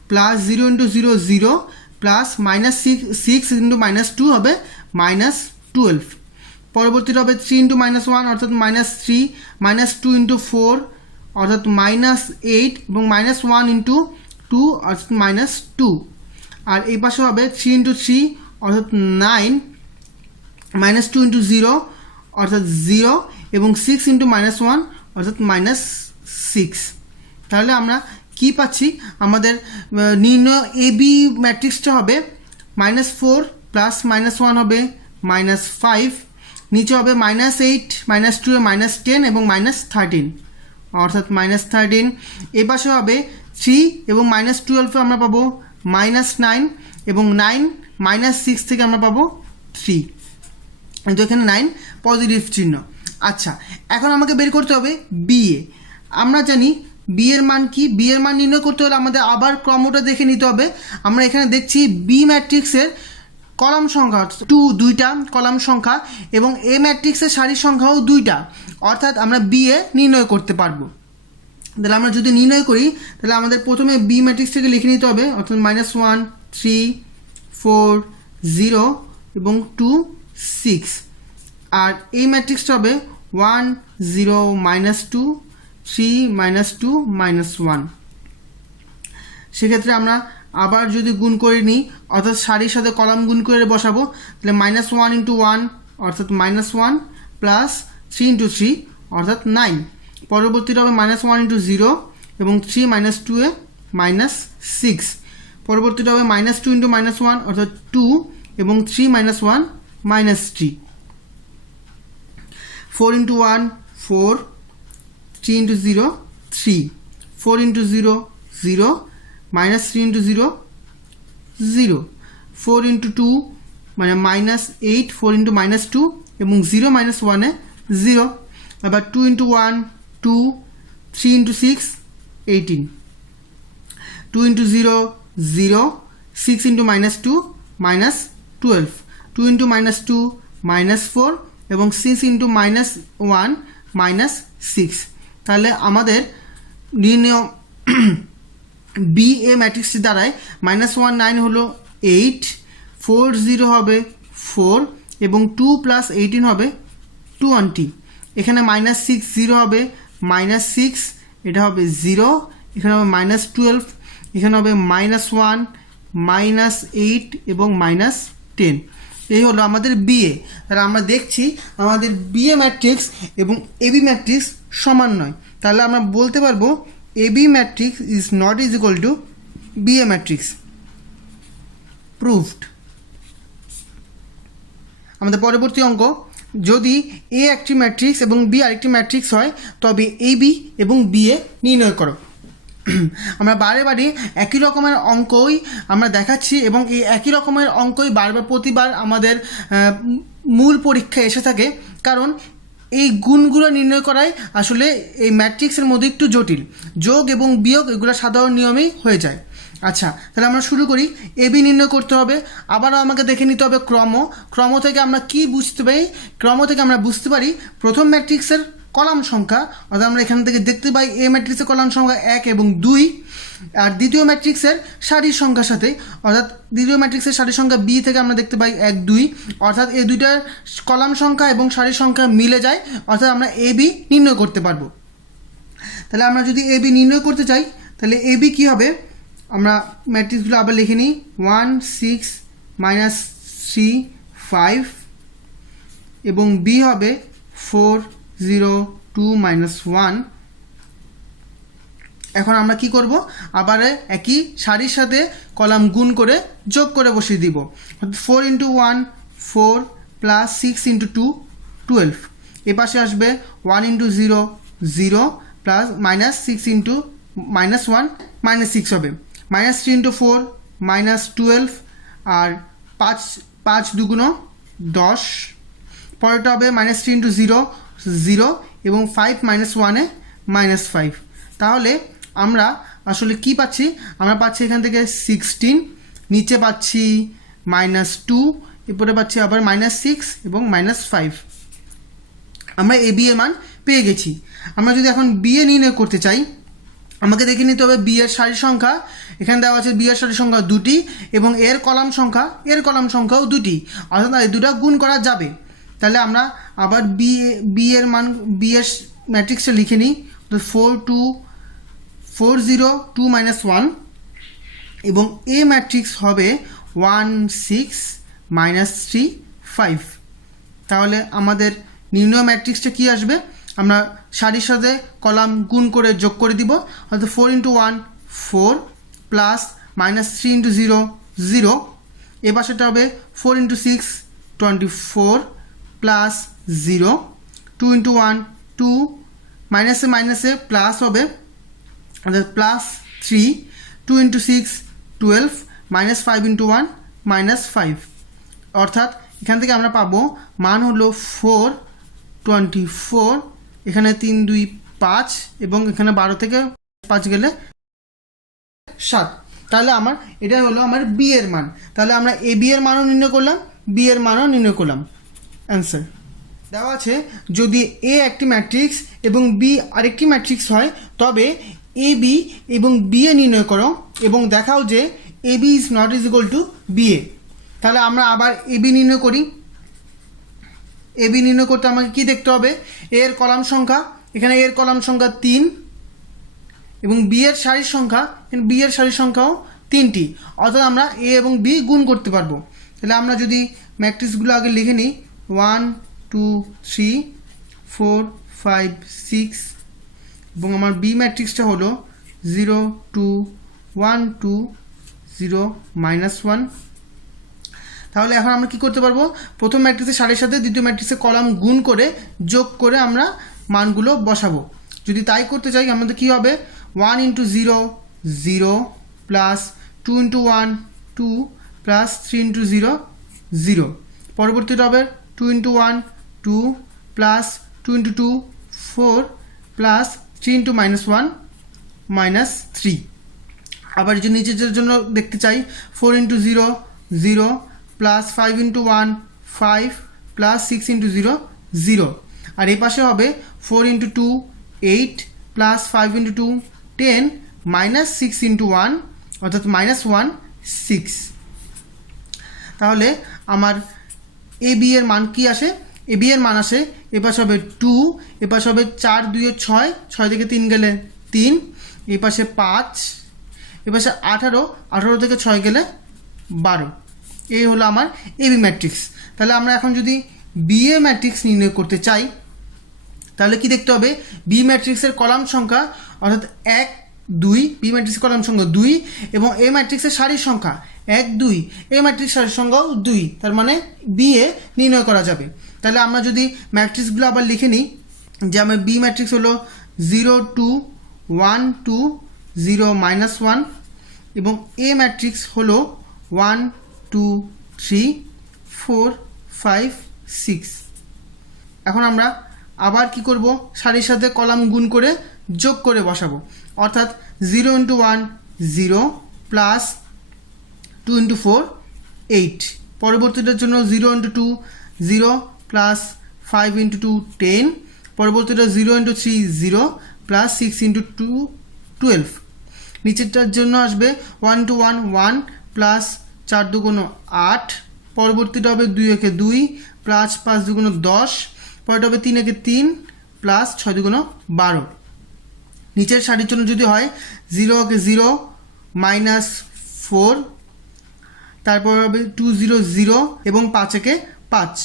প্লাস 0 ইন্টু 0 0 প্লাস -6 ইন্টু -2 হবে -12। পরবর্তীটা হবে 3 ইন্টু -1 অর্থাৎ -3 -2 ইন্টু 4 অর্থাৎ -8 এবং -1 ইন্টু 2 অর্থাৎ -2। আর এই পাশে হবে 3 ইন্টু 3 অর্থাৎ 9 -2 ইন্টু 0 অর্থাৎ 0 এবং 6 ইন্টু -1 অর্থাৎ -6। তাহলে আমরা কি পাচ্ছি, আমাদের নির্ণয় এ বি ম্যাট্রিক্সটা হবে -4 প্লাস -1 হবে -5, নিচে হবে -8 -2 -10 এবং -13 অর্থাৎ -13। এ পাশে হবে 3 এবং -12 আমরা পাবো -9 এবং 9 -6 থেকে আমরা পাবো 3, কিন্তু এখানে 9 পজিটিভ চিহ্ন। আচ্ছা, এখন আমাকে বের করতে হবে বি এ। আমরা জানি বি এর মান কি, বি এর মান নির্ণয় করতে হলে আমাদের আবার ক্রমটা দেখে নিতে হবে। আমরা এখানে দেখছি বি ম্যাট্রিক্সের কলাম সংখ্যা 2টা কলাম সংখ্যা এবং এ ম্যাট্রিক্সের সারির সংখ্যাও 2টা, অর্থাৎ আমরা বি এ নির্ণয় করতে পারবো। তাহলে আমরা যদি নির্ণয় করি তাহলে আমাদের প্রথমে বি ম্যাট্রিক্সটাকে লিখে নিতে হবে, অর্থাৎ -1 3 4 0 এবং 2 6। আর এই ম্যাট্রিক্সটা হবে 1 0 -2 3 -2 -1। সেক্ষেত্রে আমরা আবার যদি গুণ করে নিই, অর্থাৎ সারির সাথে কলাম গুণ করে বসাবো, তাহলে -1 × 1 অর্থাৎ -1 প্লাস 3 × 3 অর্থাৎ 9। পরবর্তীটা হবে -1 × 0 এবং 3 - 2 এ -6। পরবর্তীটা হবে -2 × -1 অর্থাৎ 2 এবং 3 - 1 -3। 4 × 1 4, 3 × 0 3, 4 × 0 0, -3 × 0 0, 4 × 2 মানে -8, 4 × -2 এবং 0 - 1 এ 0। আবার 2 × 1 2, 3 × 6 18, 2 × 0 0, 6 × -2 -12, 2 × -2 -4 এবং 6 × -1 -6। তাহলে আমাদের নির্ণয় বি এ ম্যাট্রিক্সটি দ্বারায় -1 9 হলো 8, 4 0 হবে 4 এবং 2 + 18 হবে 20। এখানে -6 0 হবে -6, এটা হবে 0, এখানে হবে -12, এখানে হবে -1 -8 এবং -10। এই হলো আমাদের বিএ। তাহলে আমরা দেখছি আমাদের বিএ ম্যাট্রিক্স এবং এবি ম্যাট্রিক্স সমান নয়। তাহলে আমরা বলতে পারবো AB matrix is not is equal to BA matrix. Proved. আমাদের পরবর্তী অঙ্ক, যদি এ একটি ম্যাট্রিক্স এবং বি আরেকটি ম্যাট্রিক্স হয় তবে এবি এবং বিএ নির্ণয় করো। আমরা বারে বারে একই রকমের অঙ্কই আমরা দেখাচ্ছি এবং এই একই রকমের অঙ্কই প্রতিবার আমাদের মূল পরীক্ষায় এসে থাকে, কারণ এই গুণগুলো নির্ণয় করাই আসলে এই ম্যাট্রিক্সের মধ্যে একটু জটিল। যোগ এবং বিয়োগ এগুলো সাধারণ নিয়মেই হয়ে যায়। আচ্ছা, তাহলে আমরা শুরু করি। এবি নির্ণয় করতে হবে। আবারও আমাকে দেখে নিতে হবে ক্রম থেকে আমরা কি বুঝতে পারি? ক্রম থেকে আমরা বুঝতে পারি প্রথম ম্যাট্রিক্সের কলাম সংখ্যা, অর্থাৎ আমরা এখান থেকে দেখতে পাই এ ম্যাট্রিক্সের কলাম সংখ্যা 1 এবং 2, আর দ্বিতীয় ম্যাট্রিক্সের সারির সংখ্যার সাথে, অর্থাৎ দ্বিতীয় ম্যাট্রিক্সের সারির সংখ্যা বি থেকে আমরা দেখতে পাই 1 2, অর্থাৎ এই দুইটার কলাম সংখ্যা এবং সারির সংখ্যা মিলে যায়, অর্থাৎ আমরা এ বি নির্ণয় করতে পারবো। তাহলে আমরা যদি এ বি নির্ণয় করতে চাই তাহলে এ বি কী হবে? আমরা ম্যাট্রিক্সগুলো আবার লিখে নিই। 1 6 -3 5 এবং বি হবে 4 0 2 -1। এখন আমরা কি করব? আবার একই সারির সাথে কলাম গুণ করে যোগ করে বসিয়ে দিব। 4 × 1 4 প্লাস 6 × 2 12। এ পাশে আসবে 1 × 0 0 প্লাস -6 × -1 -6 হবে। -3 × 4 -12 আর 5 2 10। পরেরটা হবে -3 × 0 0 এবং 5 -1 এ -5। তাহলে আমরা আসলে কি পাচ্ছি? আমরা পাচ্ছি এখান থেকে 16, নিচে পাচ্ছি -2, এরপরে পাচ্ছি আবার -6 এবং -5। আমরা এ বি এর মান পেয়ে গেছি। আমরা যদি এখন বি এ নির্ণয় করতে চাই, আমাকে দেখে নিতে হবে বি এর সারির সংখ্যা। এখানে দেওয়া আছে বি এর সারির সংখ্যা 2টি এবং এর কলাম সংখ্যাও 2টি, অর্থাৎ এই দুটো গুণ করা যাবে। তাহলে আমরা আবার বি এর মান, বি এর ম্যাট্রিক্সটা লিখে নিই। 4 2 4 0 2 -1 এবং এ ম্যাট্রিক্স হবে 1 6 -3 5। তাহলে আমাদের নির্ণয় ম্যাট্রিক্সটা কি আসবে? আমরা সারির সাথে কলাম গুণ করে যোগ করে দিব, অর্থাৎ 4 × 1 4 প্লাস -3 × 0 0। এ পাশেটা হবে 4 × 6 24 প্লাস 0, 2 × 1 2, মাইনাসে প্লাস হবে, অর্থাৎ +3, 2 × 6 12, -5 × 1 -5। অর্থাৎ এখান থেকে আমরা পাবো মান হলো 4 24, এখানে 3 2 5 এবং এখানে 12 থেকে 5 গেলে 7। তাহলে এটাই হলো আমার বি এর মান। তাহলে আমরা এ বি এর মানও নির্ণয় করলাম, বি এর মানও নির্ণয় করলাম। অ্যান্সার। দেওয়া আছে যদি এ একটি ম্যাট্রিক্স এবং বি আরেকটি ম্যাট্রিক্স হয় তবে এ বি এবং বি এ নির্ণয় করো এবং দেখাও যে A B is not is equal to B A. তাহলে আমরা আবার এ বি নির্ণয় করি। এ বি নির্ণয় করতে আমাকে কী দেখতে হবে, এর কলাম সংখ্যা, এখানে এর কলাম সংখ্যা 3 এবং বি এর সারির সংখ্যা, বি এর সারির সংখ্যাও 3টি, অর্থাৎ আমরা এ এবং বি গুণ করতে পারবো। তাহলে আমরা যদি ম্যাট্রিক্সগুলো আগে লিখে নিই 1 2 3 4 5 6 এবং আমার বি ম্যাট্রিক্সটা হলো 0 2 1 2 0 -1। তাহলে এখন আমরা কি করতে পারবো, প্রথম ম্যাট্রিক্সের সারির সাথে দ্বিতীয় ম্যাট্রিক্সের কলাম গুণ করে যোগ করে আমরা মানগুলো বসাবো। যদি তাই করতে চাই আমাদের কি হবে, 1 × 0 0 প্লাস 2 × 1 2 প্লাস 3 × 0 0। পরবর্তীটা হবে 2 × 1 2 প্লাস 2 × 2 4 প্লাস 3 × -1 -3। আবার যদি নিচের জন্য দেখতে চাই 4 × 0 0 প্লাস 5 × 1 5 প্লাস 6 × 0 0। আর এই পাশে হবে 4 × 2 8 প্লাস 5 × 2 10 মাইনাস 6 × 1 অর্থাৎ -1 6। তাহলে আমার এ বি এর মান কি আসে, এ বি এর মান আসে এ পাশে হবে 2, এ পাশে হবে 4 2 6, 6 থেকে 3 গেলে 3, এই পাশে 5, এ পাশে 18, 18 থেকে 6 গেলে 12। এই হলো আমার এ বি ম্যাট্রিক্স। তাহলে আমরা এখন যদি বি এ ম্যাট্রিক্স নির্ণয় করতে চাই তাহলে কি দেখতে হবে, বি ম্যাট্রিক্সের কলাম সংখ্যা অর্থাৎ 1 2, বি ম্যাট্রিক্সের কলাম সংখ্যা 2 এবং এ ম্যাট্রিক্সের সারির সংখ্যা 1 2, এ ম্যাট্রিক্স সারির সংখ্যাও 2, তার মানে বি এ নির্ণয় করা যাবে। তাহলে আমরা যদি ম্যাট্রিক্সগুলো আবার লিখে নিই যে আমার বি ম্যাট্রিক্স হলো 0 2 1 2 0 -1 এবং এ ম্যাট্রিক্স হলো 1 2 3 4 5 6। এখন আমরা আবার কি করব, সারির সাথে কলাম গুণ করে যোগ করে বসাবো, অর্থাৎ 0 × 1 0 প্লাস 2 × 4 8। পরবর্তীটার জন্য 0 × 2 0 প্লাস 5 × 2 10। পরবর্তীটা 0 × 3 0 প্লাস 6 × 2 12। নিচেরটার জন্য আসবে 1 × 1 1 প্লাস 4 2 8। পরবর্তীটা হবে 2 একে 2 প্লাস 5 2 10। পরেরটা হবে 3 একে 3 প্লাস 6 2 12। নিচের সারির জন্য যদি হয় 0 একে 0 -4, তারপর হবে 2 0 0 এবং 5 একে 5,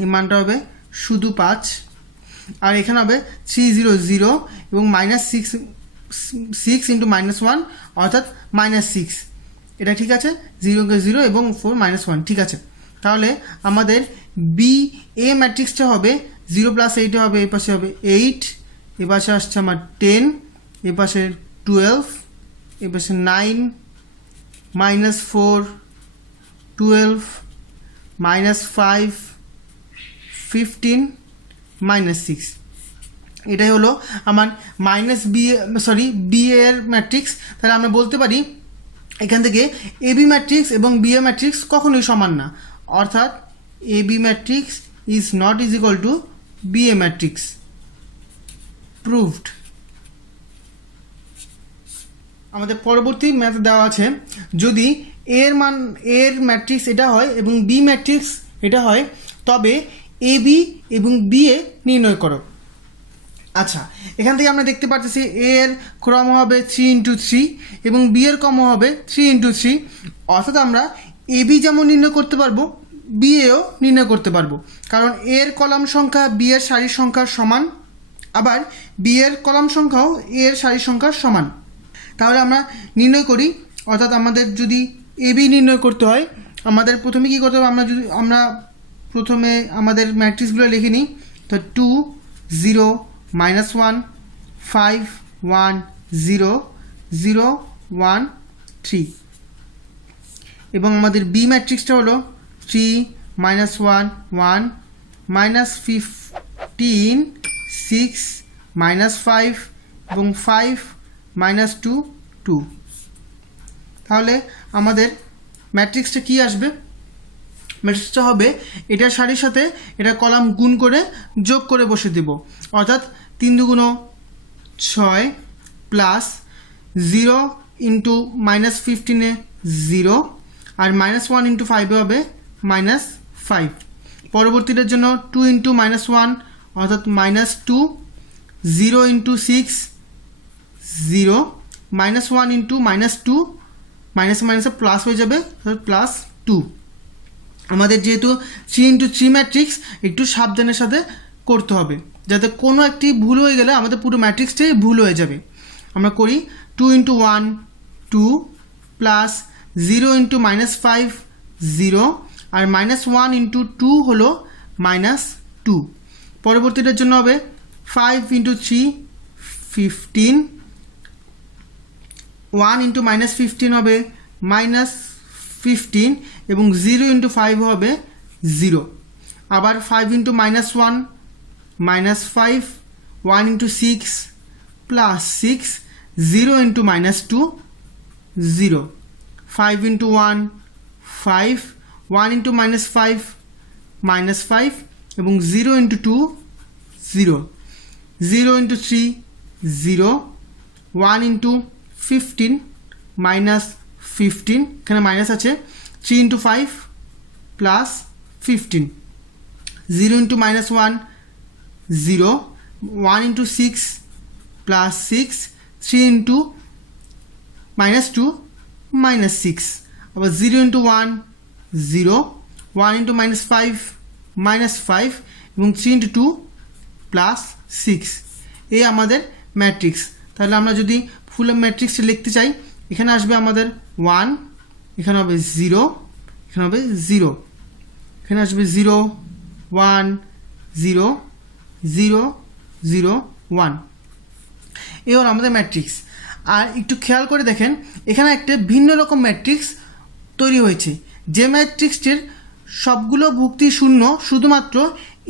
এই মানটা হবে শুধু 5। আর এখানে হবে 3 0 0 এবং -6 6 × -1 অর্থাৎ -6। এটা ঠিক আছে, 0 কে 0 এবং 4 -1 ঠিক আছে। তাহলে আমাদের বি এ ম্যাট্রিক্সটা হবে 0 + 8 হবে, এই পাশে হবে 8, এ পাশে আসছে আমার 10, এ পাশে 12, এ পাশে 9 -4 12 -5 15 -6। এটাই হলো আমার বি এর ম্যাট্রিক্স। তাহলে আমরা বলতে পারি এখান থেকে এ বি ম্যাট্রিক্স এবং বি এ ম্যাট্রিক্স কখনোই সমান না, অর্থাৎ A B matrix is not is equal to B A matrix. Proved. আমাদের পরবর্তী ম্যাথ দেওয়া আছে, যদি এর ম্যাট্রিক্স এটা হয় এবং বি ম্যাট্রিক্স এটা হয় তবে এ বি এবং বি এ নির্ণয় করো। আচ্ছা, এখান থেকে আমরা দেখতে পাচ্ছি এ এর ক্রম হবে 3 × 3 এবং বি এর ক্রম হবে 3 × 3, অর্থাৎ আমরা এ বি যেমন নির্ণয় করতে পারবো বি এও নির্ণয় করতে পারবো, কারণ এর কলাম সংখ্যা বি এর সারির সংখ্যার সমান, আবার বি এর কলাম সংখ্যাও এ এর সারির সংখ্যার সমান। তাহলে আমরা নির্ণয় করি, অর্থাৎ আমাদের যদি এ বি নির্ণয় করতে হয় আমাদের প্রথমে কী করতে হবে, আমরা প্রথমে আমাদের ম্যাট্রিক্সগুলো লিখে নিই। তো 2 0 -1 5 1 0 0 1 3 এবং আমাদের বি ম্যাট্রিক্সটা হলো 3 -1 1 -15 6 -5 এবং 5 -2 2। তাহলে আমাদের ম্যাট্রিক্সটা কি আসবে, ম্যাট্রিক্সটা হবে এটার সারির সাথে এটা কলাম গুণ করে যোগ করে বসে দেব, অর্থাৎ 3 দুগুণ 6 প্লাস 0 ইন্টু -15 0 আর -1 ইন্টু 5 হবে -5। পরবর্তীটার জন্য 2 ইন্টু -1 অর্থাৎ -2, 0 ইন্টু 6 0, -1 ইন্টু -2 মাইনাস মাইনাসে প্লাস হয়ে যাবে +2। আমাদের যেহেতু 3 ইন্টু 3 ম্যাট্রিক্স একটু সাবধানের সাথে করতে হবে, যাতে কোনো একটি ভুল হয়ে গেলে আমাদের পুরো ম্যাট্রিক্সটাই ভুল হয়ে যাবে। আমরা করি 2 ইন্টু 1 2 প্লাস 0 ইন্টু -5 0 আর -1 ইন্টু 2 হলো -2। পরবর্তীটার জন্য হবে 5 ইন্টু 3 15, 1 ইন্টু -15 হবে -15 এবং 0 ইন্টু 5 হবে 0। আবার 5 into -1 -5, 1 into 6 plus 6, 0 into -2 0, 5 into 1 5, 1 into -5 -5 এবং 0 ইন্টু 2 0, 0 ইন্টু 3 0, 1 ইন্টু 15 -15, এখানে মাইনাস আছে, 3 into 5 plus 15, 0 into -1 0, 1 into 6 plus 6, 3 into -2 -6, আবার 0 ইন্টু 1 0, 1 ইন্টু -5 -5 এবং 3 ইন্টু 2 প্লাস 6। এই আমাদের ম্যাট্রিক্স। তাহলে আমরা যদি ফুল ম্যাট্রিক্সটা লিখতে চাই, এখানে আসবে আমাদের 1, এখানে হবে 0, এখানে হবে 0, এখানে আসবে 0 1 0 0 0 1। এই হলো আমাদের ম্যাট্রিক্স। আর একটু খেয়াল করে দেখেন, এখানে একটা ভিন্ন রকম ম্যাট্রিক্স তৈরি হয়েছে, যে ম্যাট্রিক্সটির সবগুলো ভুক্তি শূন্য শুধুমাত্র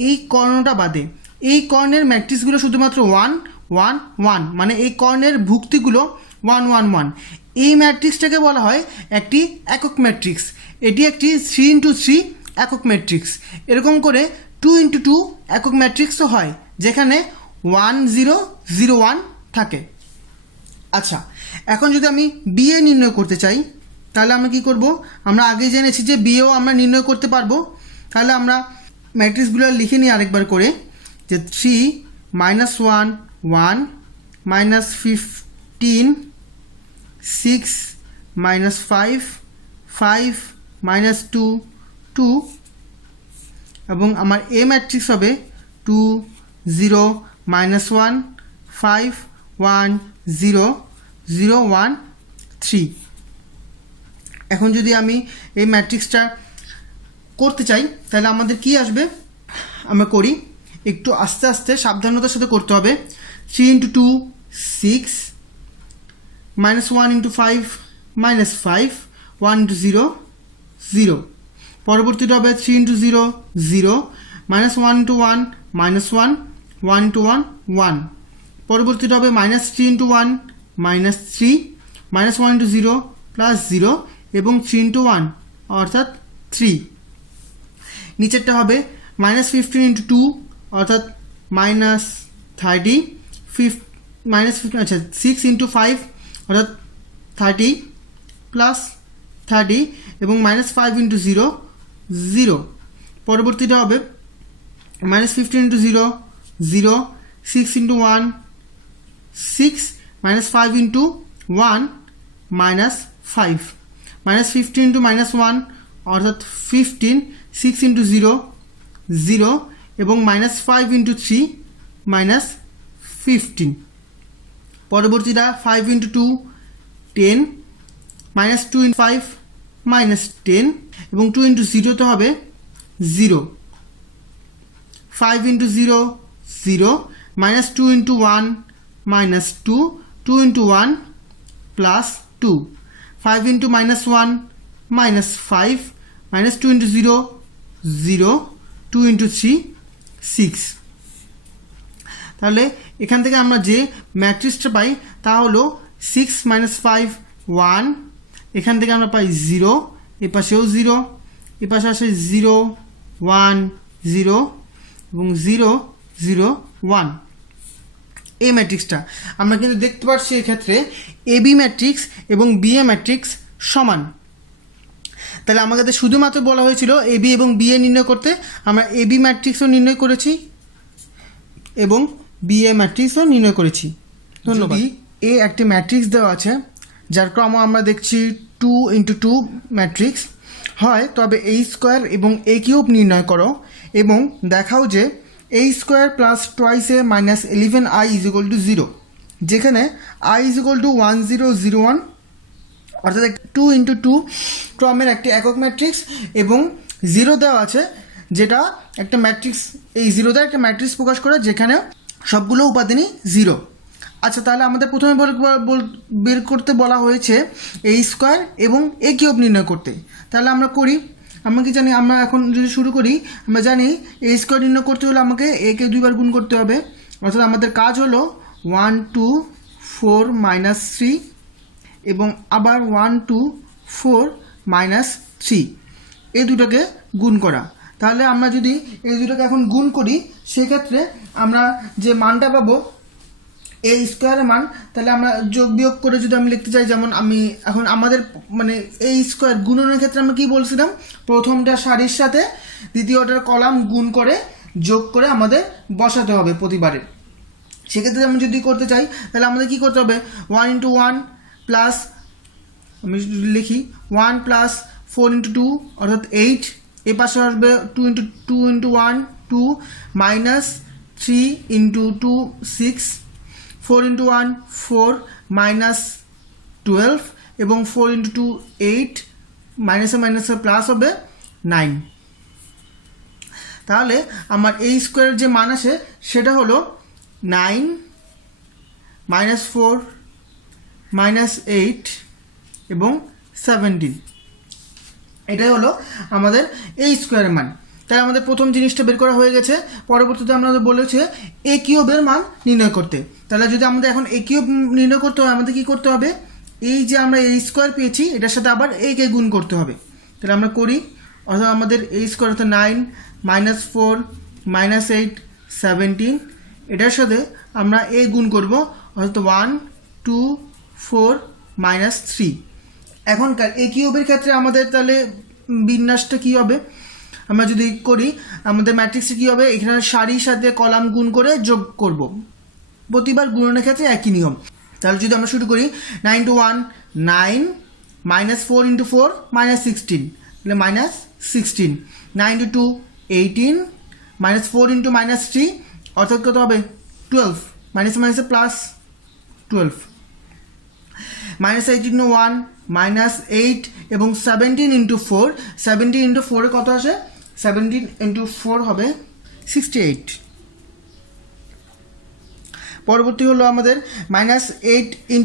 এই কর্ণটা বাদে। এই কর্ণের ম্যাট্রিক্সগুলো শুধুমাত্র 1 1 1, মানে এই কর্ণের ভুক্তিগুলো 1 1 1। এই ম্যাট্রিক্সটাকে বলা হয় একটি একক ম্যাট্রিক্স। এটি একটি 3 ইন্টু 3 একক ম্যাট্রিক্স। এরকম করে 2 ইন্টু 2 একক ম্যাট্রিক্সও হয়, যেখানে 1 0 0 1 থাকে। আচ্ছা, এখন যদি আমি বিএ নির্ণয় করতে চাই, তাহলে আমরা কি করব? আমরা আগে জেনেছি যে বিএও আমরা নির্ণয় করতে পারবো। তাহলে আমরা ম্যাট্রিক্সগুলো লিখে নিই আরেকবার করে, যে 3 -1 1 -15 6 -5 5 -2 2 এবং আমার এ ম্যাট্রিক্স হবে 2 0 -1 5 1 0 0 1 3। এখন যদি আমি এই ম্যাট্রিক্সটা করতে চাই, তাহলে আমাদের কি আসবে? আমরা করি, একটু আস্তে আস্তে সাবধানতার সাথে করতে হবে। 3 ইন্টু 2 6, -1 ইন্টু 5 -5, 1 ইন্টু 0 0। পরবর্তীটা হবে 3 ইন্টু 0 0, -1 ইন্টু 1 -1, 1 ইন্টু 1 1। পরবর্তীটা হবে -3 ইন্টু 1 -3, -1 ইন্টু 0 প্লাস 0 এবং 3 ইন্টু 1 অর্থাৎ 3। নিচেরটা হবে -15 ইন্টু 2 অর্থাৎ -30, আচ্ছা 6 ইন্টু 5 অর্থাৎ 30 প্লাস 30 এবং -5 ইন্টু 0 0। পরবর্তীটা হবে -15 ইন্টু 0 0, 6 ইন্টু 1 6, -5 ইন্টু 1 -5, -15 ইন্টু -1 অর্থাৎ 15, 6 ইন্টু 0 0 এবং -5 ইন্টু 3 -15। পরবর্তীটা 5 ইন্টু 2 10, -2 ইন্টু 5 -10 এবং 2 ইন্টু 0 তো হবে 0, 5 into 0 0, -2 into 1 -2, 2 into 1 plus 2, 5 into -1 -5, -2 into 0 0, 2 into 3 6। তাহলে এখান থেকে আমরা যে ম্যাট্রিক্সটা পাই তা হলো 6 - 5 1, এখান থেকে আমরা পাই 0, এ পাশেও 0, এ পাশে আসে 0 1 0 এবং 0 0 1। এই ম্যাট্রিক্সটা আমরা কিন্তু দেখতে পাচ্ছি এক্ষেত্রে এবি ম্যাট্রিক্স এবং বিএ ম্যাট্রিক্স সমান। তাহলে আমাদের শুধুমাত্র বলা হয়েছিল এবি এবং বিএ নির্ণয় করতে, আমরা এবি ম্যাট্রিক্সও নির্ণয় করেছি এবং বিএ ম্যাট্রিক্সও নির্ণয় করেছি। ধন্যবাদ। এ একটি ম্যাট্রিক্স দেওয়া আছে যার ক্রম আমরা দেখছি 2 × 2 ম্যাট্রিক্স হয়, তবে a স্কোয়ার এবং a কিউব নির্ণয় করো এবং দেখাও যে a square plus twice a minus 11i is equal two 0, যেখানে i ইজ ইকুয়াল টু 1 0 0 1, অর্থাৎ 2 × 2 ক্রমের একটি একক ম্যাট্রিক্স এবং 0 দেওয়া আছে, যেটা একটা ম্যাট্রিক্স, এই 0 দ্বারা একটা ম্যাট্রিক্স প্রকাশ করে যেখানে সবগুলো উপাদানই 0। আচ্ছা, তাহলে আমাদের প্রথমে বের করতে বলা হয়েছে a স্কোয়ার এবং a কিউব নির্ণয় করতে। তাহলে আমরা করি, আমরা কি জানি, আমরা এখন যদি শুরু করি, আমরা জানি a স্কোয়ার নির্ণয় করতে হলে আমাকে a কে 2 বার গুণ করতে হবে, অর্থাৎ আমাদের কাজ হলো 1 2 4 -3 এবং আবার 1 2 4 -3 এই দুটোকে গুণ করা। তাহলে আমরা যদি এই দুটোকে এখন গুণ করি, সেক্ষেত্রে আমরা যে মানটা পাবো a স্কোয়ারের মান, তাহলে আমরা যোগ বিয়োগ করে যদি আমি লিখতে চাই, যেমন আমি এখন আমাদের মানে a স্কোয়ার গুণনের ক্ষেত্রে আমরা কি বলছিলাম, প্রথমটা সারির সাথে দ্বিতীয়টার কলাম গুণ করে যোগ করে আমাদের বসাতে হবে প্রতিবারে। সেক্ষেত্রে আমি যদি করতে চাই, তাহলে আমাদের কি করতে হবে, 1 × 1 প্লাস, আমি লিখি 1 প্লাস 4 × 2 অর্থাৎ 8, এ পাশে আসবে 2 × 2 × 1 2 মাইনাস 3 × 2 6, 4 × 1 4 মাইনাস 12 এবং 4 × 2 8, মাইনাসে মাইনাসে প্লাস হবে 9। তাহলে আমার এই স্কোয়ারের যে মান আসে সেটা হলো 9 -4 -8 এবং 17, এটাই হলো আমাদের এই স্কোয়ারের মান। তাই আমাদের প্রথম জিনিসটা বের করা হয়ে গেছে। পরবর্তীতে আমাদের বলেছে a কিউবের মান নির্ণয় করতে। তাহলে যদি আমাদের এখন a কিউব নির্ণয় করতে হয়, আমাদের কি করতে হবে, এই যে আমরা a স্কোয়ার পেয়েছি এটার সাথে আবার a কে গুণ করতে হবে। তাহলে আমরা করি, অর্থাৎ আমাদের a স্কোয়ার অর্থাৎ 9 -4 -8 17, এটার সাথে আমরা a গুণ করব, অর্থাৎ 1 2 4 -3। এখনকার a কিউবের ক্ষেত্রে আমাদের তাহলে বিন্যাসটা কি হবে, আমরা যদি করি, আমাদের ম্যাট্রিক্সে কী হবে, এখানে সারির সাথে কলাম গুণ করে যোগ করব, প্রতিবার গুণনের ক্ষেত্রে একই নিয়ম। তাহলে যদি আমরা শুরু করি 9 × 1 9 -4 × 4 -16, তাহলে -16, 9 × 2 18 -4 × -3 অর্থাৎ কত হবে 12, মাইনাসে মাইনাসে প্লাস 12, -18 × 1 -8 এবং 17 × 4, 17 × 4 এ কত আসে, 17 × 4 হবে 68। পরবর্তী হলো আমাদের -8 ×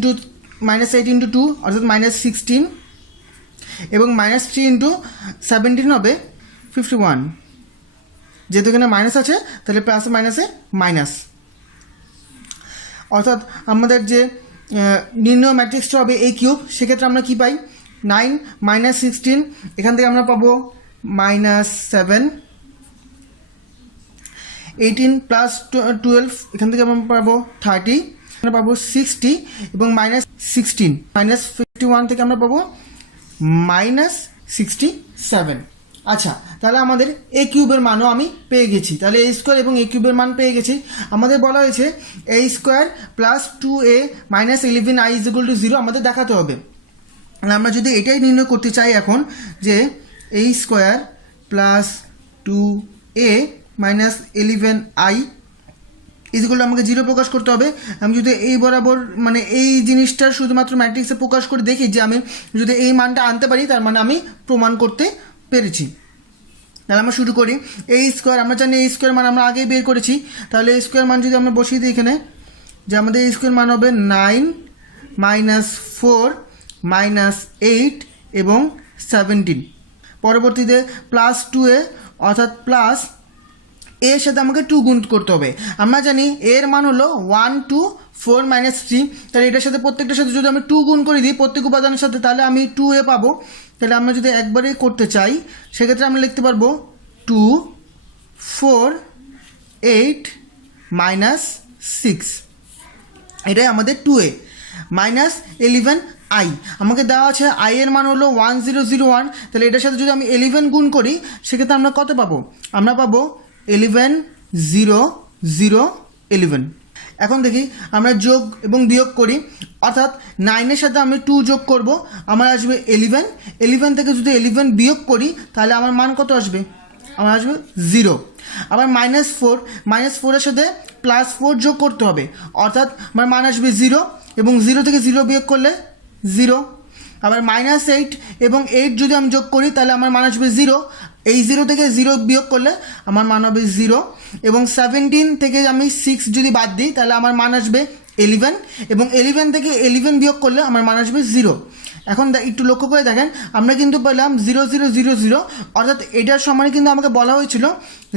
2 অর্থাৎ -16 এবং -3 × 17 হবে 51, যেহেতু এখানে মাইনাস আছে তাহলে প্লাসে মাইনাসে মাইনাস, অর্থাৎ আমাদের যে নির্ণয় ম্যাট্রিক্সটা হবে a কিউব, সেক্ষেত্রে আমরা কি পাই, 9 -16, এখান থেকে আমরা পাবো -7, 18 প্লাস 12, এখান থেকে আমরা পাবো 30, আমরা পাবো 60 এবং -16 -51 থেকে আমরা পাবো -67। আচ্ছা, তাহলে আমাদের a কিউবের মানও আমি পেয়ে গেছি। তাহলে a স্কোয়ার এবং a কিউবের মান পেয়ে গেছি। আমাদের বলা হয়েছে a square plus 2a minus 11i is equal two 0 আমাদের দেখাতে হবে। আমরা যদি এটাই নির্ণয় করতে চাই এখন, যে a square plus 2a minus 11i is equal two আমাকে 0 প্রকাশ করতে হবে। আমি যদি এই বরাবর মানে এই জিনিসটার শুধুমাত্র ম্যাট্রিক্সে প্রকাশ করে দেখি যে আমি যদি এই মানটা আনতে পারি, তার মানে আমি প্রমাণ করতে পেরেছি। তাহলে আমরা শুরু করি। a স্কোয়ার, আমরা জানি a স্কোয়ার মান আমরা আগেই বের করেছি। তাহলে a স্কোয়ার মান যদি আমরা বসিয়ে দিই এখানে, যে আমাদের a স্কোয়ার মান হবে 9 -4 -8 এবং 17। পরবর্তীতে প্লাস 2a অর্থাৎ প্লাস এর সাথে আমাকে 2 গুণ করতে হবে। আমরা জানি এর মান হলো 1 2 4 -3, তাহলে এটার সাথে প্রত্যেকটার সাথে যদি আমি 2 গুণ করে দিই প্রত্যেক উপাদানের সাথে, তাহলে আমি 2a পাবো। তাহলে আমরা যদি একবারে করতে চাই সেক্ষেত্রে আমরা লিখতে পারবো 2 4 8 -6, এটাই আমাদের 2a -11i। আমাকে দেওয়া আছে i এর মান হলো 1001, তাহলে এটার সাথে যদি আমি 11 গুণ করি সেক্ষেত্রে আমরা কত পাবো? আমরা পাবো 11 0 0 11। এখন দেখি আমরা যোগ এবং বিয়োগ করি, অর্থাৎ 9 এর সাথে আমি 2 যোগ করব, আমার আসবে 11। 11 থেকে যদি 11 বিয়োগ করি তাহলে আমার মান কত আসবে? আমার আসবে 0। আবার -4 এর সাথে +4 যোগ করতে হবে, অর্থাৎ আমার মান আসবে 0, এবং 0 থেকে 0 বিয়োগ করলে 0। আবার -8 এবং 8 যদি আমি যোগ করি তাহলে আমার মান আসবে 0, এই 0 থেকে 0 বিয়োগ করলে আমার মান হবে 0। এবং 17 থেকে আমি 6 যদি বাদ দিই তাহলে আমার মান আসবে 11, এবং 11 থেকে 11 বিয়োগ করলে আমার মান আসবে 0। এখন একটু লক্ষ্য করে দেখেন, আমরা কিন্তু পেলাম 0 0 0 0, অর্থাৎ এটার সমানে কিন্তু আমাকে বলা হয়েছিল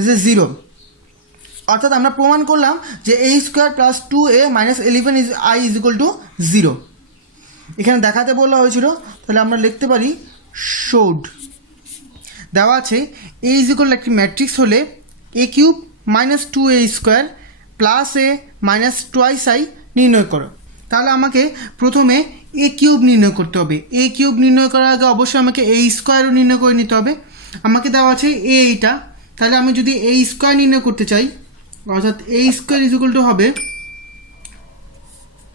যে 0, অর্থাৎ আমরা প্রমাণ করলাম যে a² + 2a - 11i = 0। এখানে দেখাতে বলা হয়েছিল, তাহলে আমরা লিখতে পারি showed। দেওয়া আছে a = একটি ম্যাট্রিক্স হলে a³ - 2a² + a - twice i নির্ণয় করো। তাহলে আমাকে প্রথমে a³ নির্ণয় করতে হবে। a³ নির্ণয় করার আগে অবশ্যই আমাকে a² নির্ণয় করে নিতে হবে। আমাকে দেওয়া আছে a এইটা, তাহলে আমি যদি a² নির্ণয় করতে চাই, অর্থাৎ a² = হবে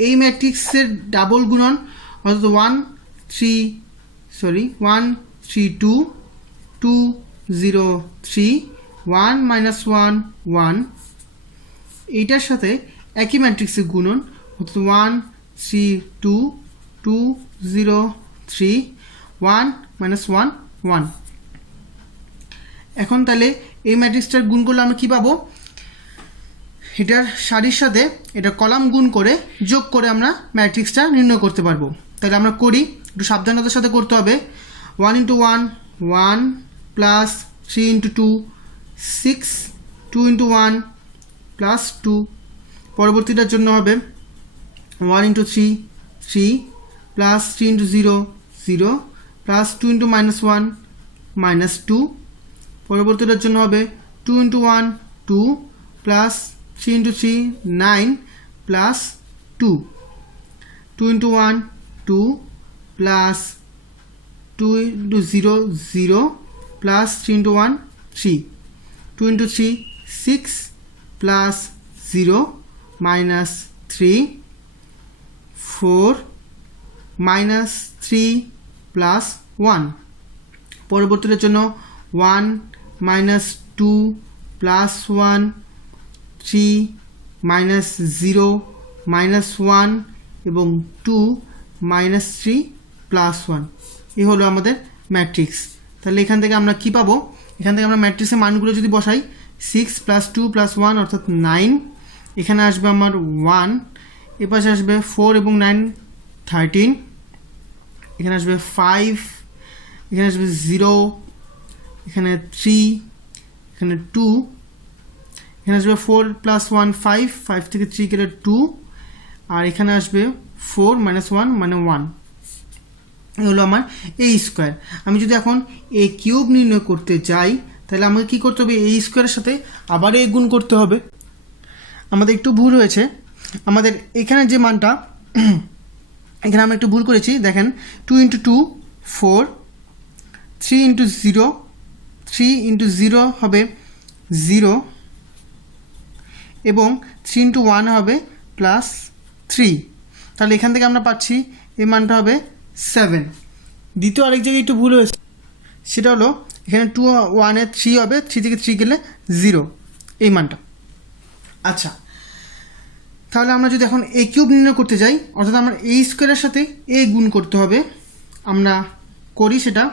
এই ম্যাট্রিক্সের ডাবল গুণন, অর্থাৎ 1 3 2 2 0 3 1 -1 1, এইটার সাথে একই ম্যাট্রিক্সের গুণন, অর্থাৎ 1 3 2 2 0 3 1 -1 1। এখন তাহলে এই ম্যাট্রিক্সটার গুণ করলে আমরা কী পাবো? এটার সারির সাথে এটা কলাম গুণ করে যোগ করে আমরা ম্যাট্রিক্সটা নির্ণয় করতে পারবো। তাহলে আমরা করি, একটু সাবধানতার সাথে করতে হবে। 1 × 1 1 + 3 × 2 6 2 × 1 + 2। পরবর্তীটার জন্য হবে 1 × 3 3 + 3 × 0 0 + 2 × -1 -2। পরবর্তীটার জন্য হবে 2 × 1 2 + 3 × 3 9 + 2 2 × 1 2 + 2 × 0 0 + 3 × 1 3 2 × 3 6 + 0 -3 4 -3 + 1। পরবর্তীটার জন্য 1 -2 + 1 3 -0 -1 এবং 2 -3 + 1। এই হলো আমাদের ম্যাট্রিক্স। তাহলে এখান থেকে আমরা কি পাবো? এখান থেকে আমরা ম্যাট্রিক্সের মানগুলো যদি বসাই, 6 + 2 + 1 অর্থাৎ 9, এখানে আসবে আমার 1, এপাশে আসবে 4 এবং 9 13, এখানে আসবে 5, এখানে আসবে 0, এখানে 3, এখানে 2, এখানে আসবে 4 + 1 5, 5 থেকে 3 গেলে 2, আর এখানে আসবে 4 -1 মানে 1। এই হলো আমার a²। আমি যদি এখন a³ নির্ণয় করতে যাই তাহলে আমাকে কী করতে হবে? a² এর সাথে আবার a গুণ করতে হবে। আমাদের একটু ভুল হয়েছে, আমাদের এখানে যে মানটা এখানে আমরা একটু ভুল করেছি। দেখেন 2 × 2 4, 3 × 0 3 × 0 হবে 0, এবং 3 × 1 হবে +3। তাহলে এখান থেকে আমরা পাচ্ছি এই মানটা হবে 7। দ্বিতীয় আরেক জায়গায় একটু ভুল হয়েছে, সেটা হলো এখানে 2 1 এ 3 হবে, 3 থেকে 3 গেলে 0, এই মানটা। আচ্ছা, তাহলে আমরা যদি এখন a³ নির্ণয় করতে যাই, অর্থাৎ আমরা a² এর সাথে a গুণ করতে হবে। আমরা করি সেটা।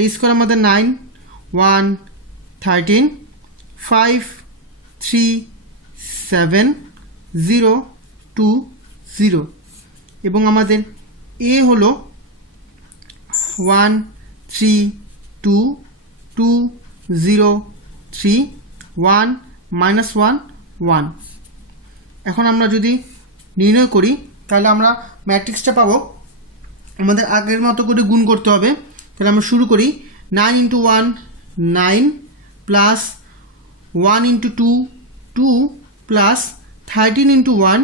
a² আমাদের 9 1 13 5 3 7 0 2 0, এবং আমাদের a হলো 1 3 2 2 0 3 1 -1 1। এখন আমরা যদি নির্ণয় করি তাহলে আমরা ম্যাট্রিক্সটা পাবো। আমাদের আগের মতো করে গুণ করতে হবে। তাহলে আমরা শুরু করি 9 into 1 9 plus 1 into 2 2 plus 13 into 1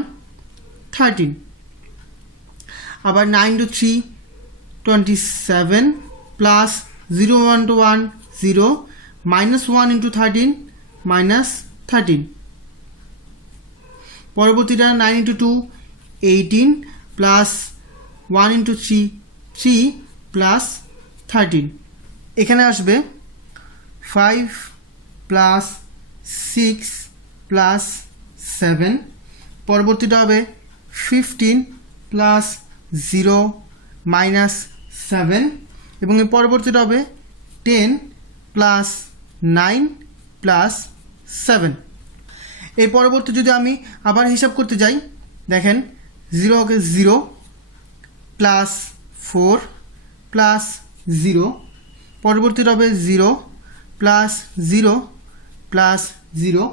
13 আবার 9 into 3 27 plus 0 1 to 1 0 minus 1 into 13 minus 13 পরবর্তীটা 9 into 2 18 plus 1 into 3 3 plus 13 এখানে আসবে 5 plus 6 plus 7 পরবর্তীটা হবে 15 plus 0 minus 7 এবং এর পরবর্তীটা হবে 10 প্লাস 9 প্লাস 7 এই পরবর্তী যদি আমি আবার হিসাব করতে যাই দেখেন 0 কে 0 প্লাস 4 প্লাস 0 পরবর্তীটা হবে 0 প্লাস 0 প্লাস 0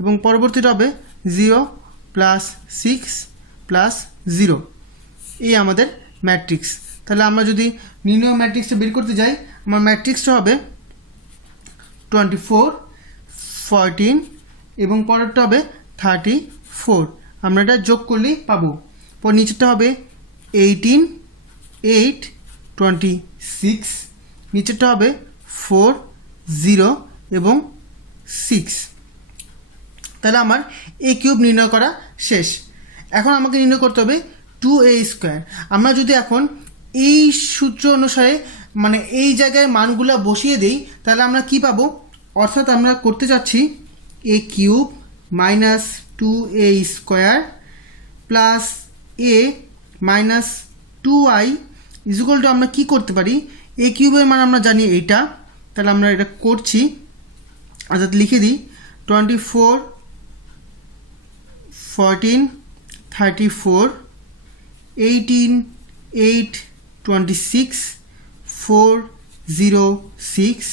এবং পরবর্তীটা হবে 0 প্লাস 6 প্লাস 0 এই আমাদের ম্যাট্রিক্স। তাহলে আমরা যদি নির্ণয় ম্যাট্রিক্সটা বের করতে যাই আমার ম্যাট্রিক্সটা হবে 24 14 এবং পরেরটা হবে 34 আমরা এটা যোগ করলেই পাবো। পর নিচেরটা হবে 18 8 26 নিচেরটা হবে 4 0 এবং 6। তাহলে আমার a কিউব নির্ণয় করা শেষ। এখন আমাকে নির্ণয় করতে হবে 2a স্কোয়ার। আমরা যদি এখন এই সূত্র অনুসারে মানে এই জায়গায় মানগুলো বসিয়ে দিই তাহলে আমরা কি পাবো, অর্থাৎ আমরা করতে চাচ্ছি a cube minus 2a square plus a minus 2i equal to আমরা কি করতে পারি a কিউবের মান আমরা জানি এইটা, তাহলে আমরা এটা করছি অর্থাৎ লিখে দিই 24 14 34 18 8 26 4 0 6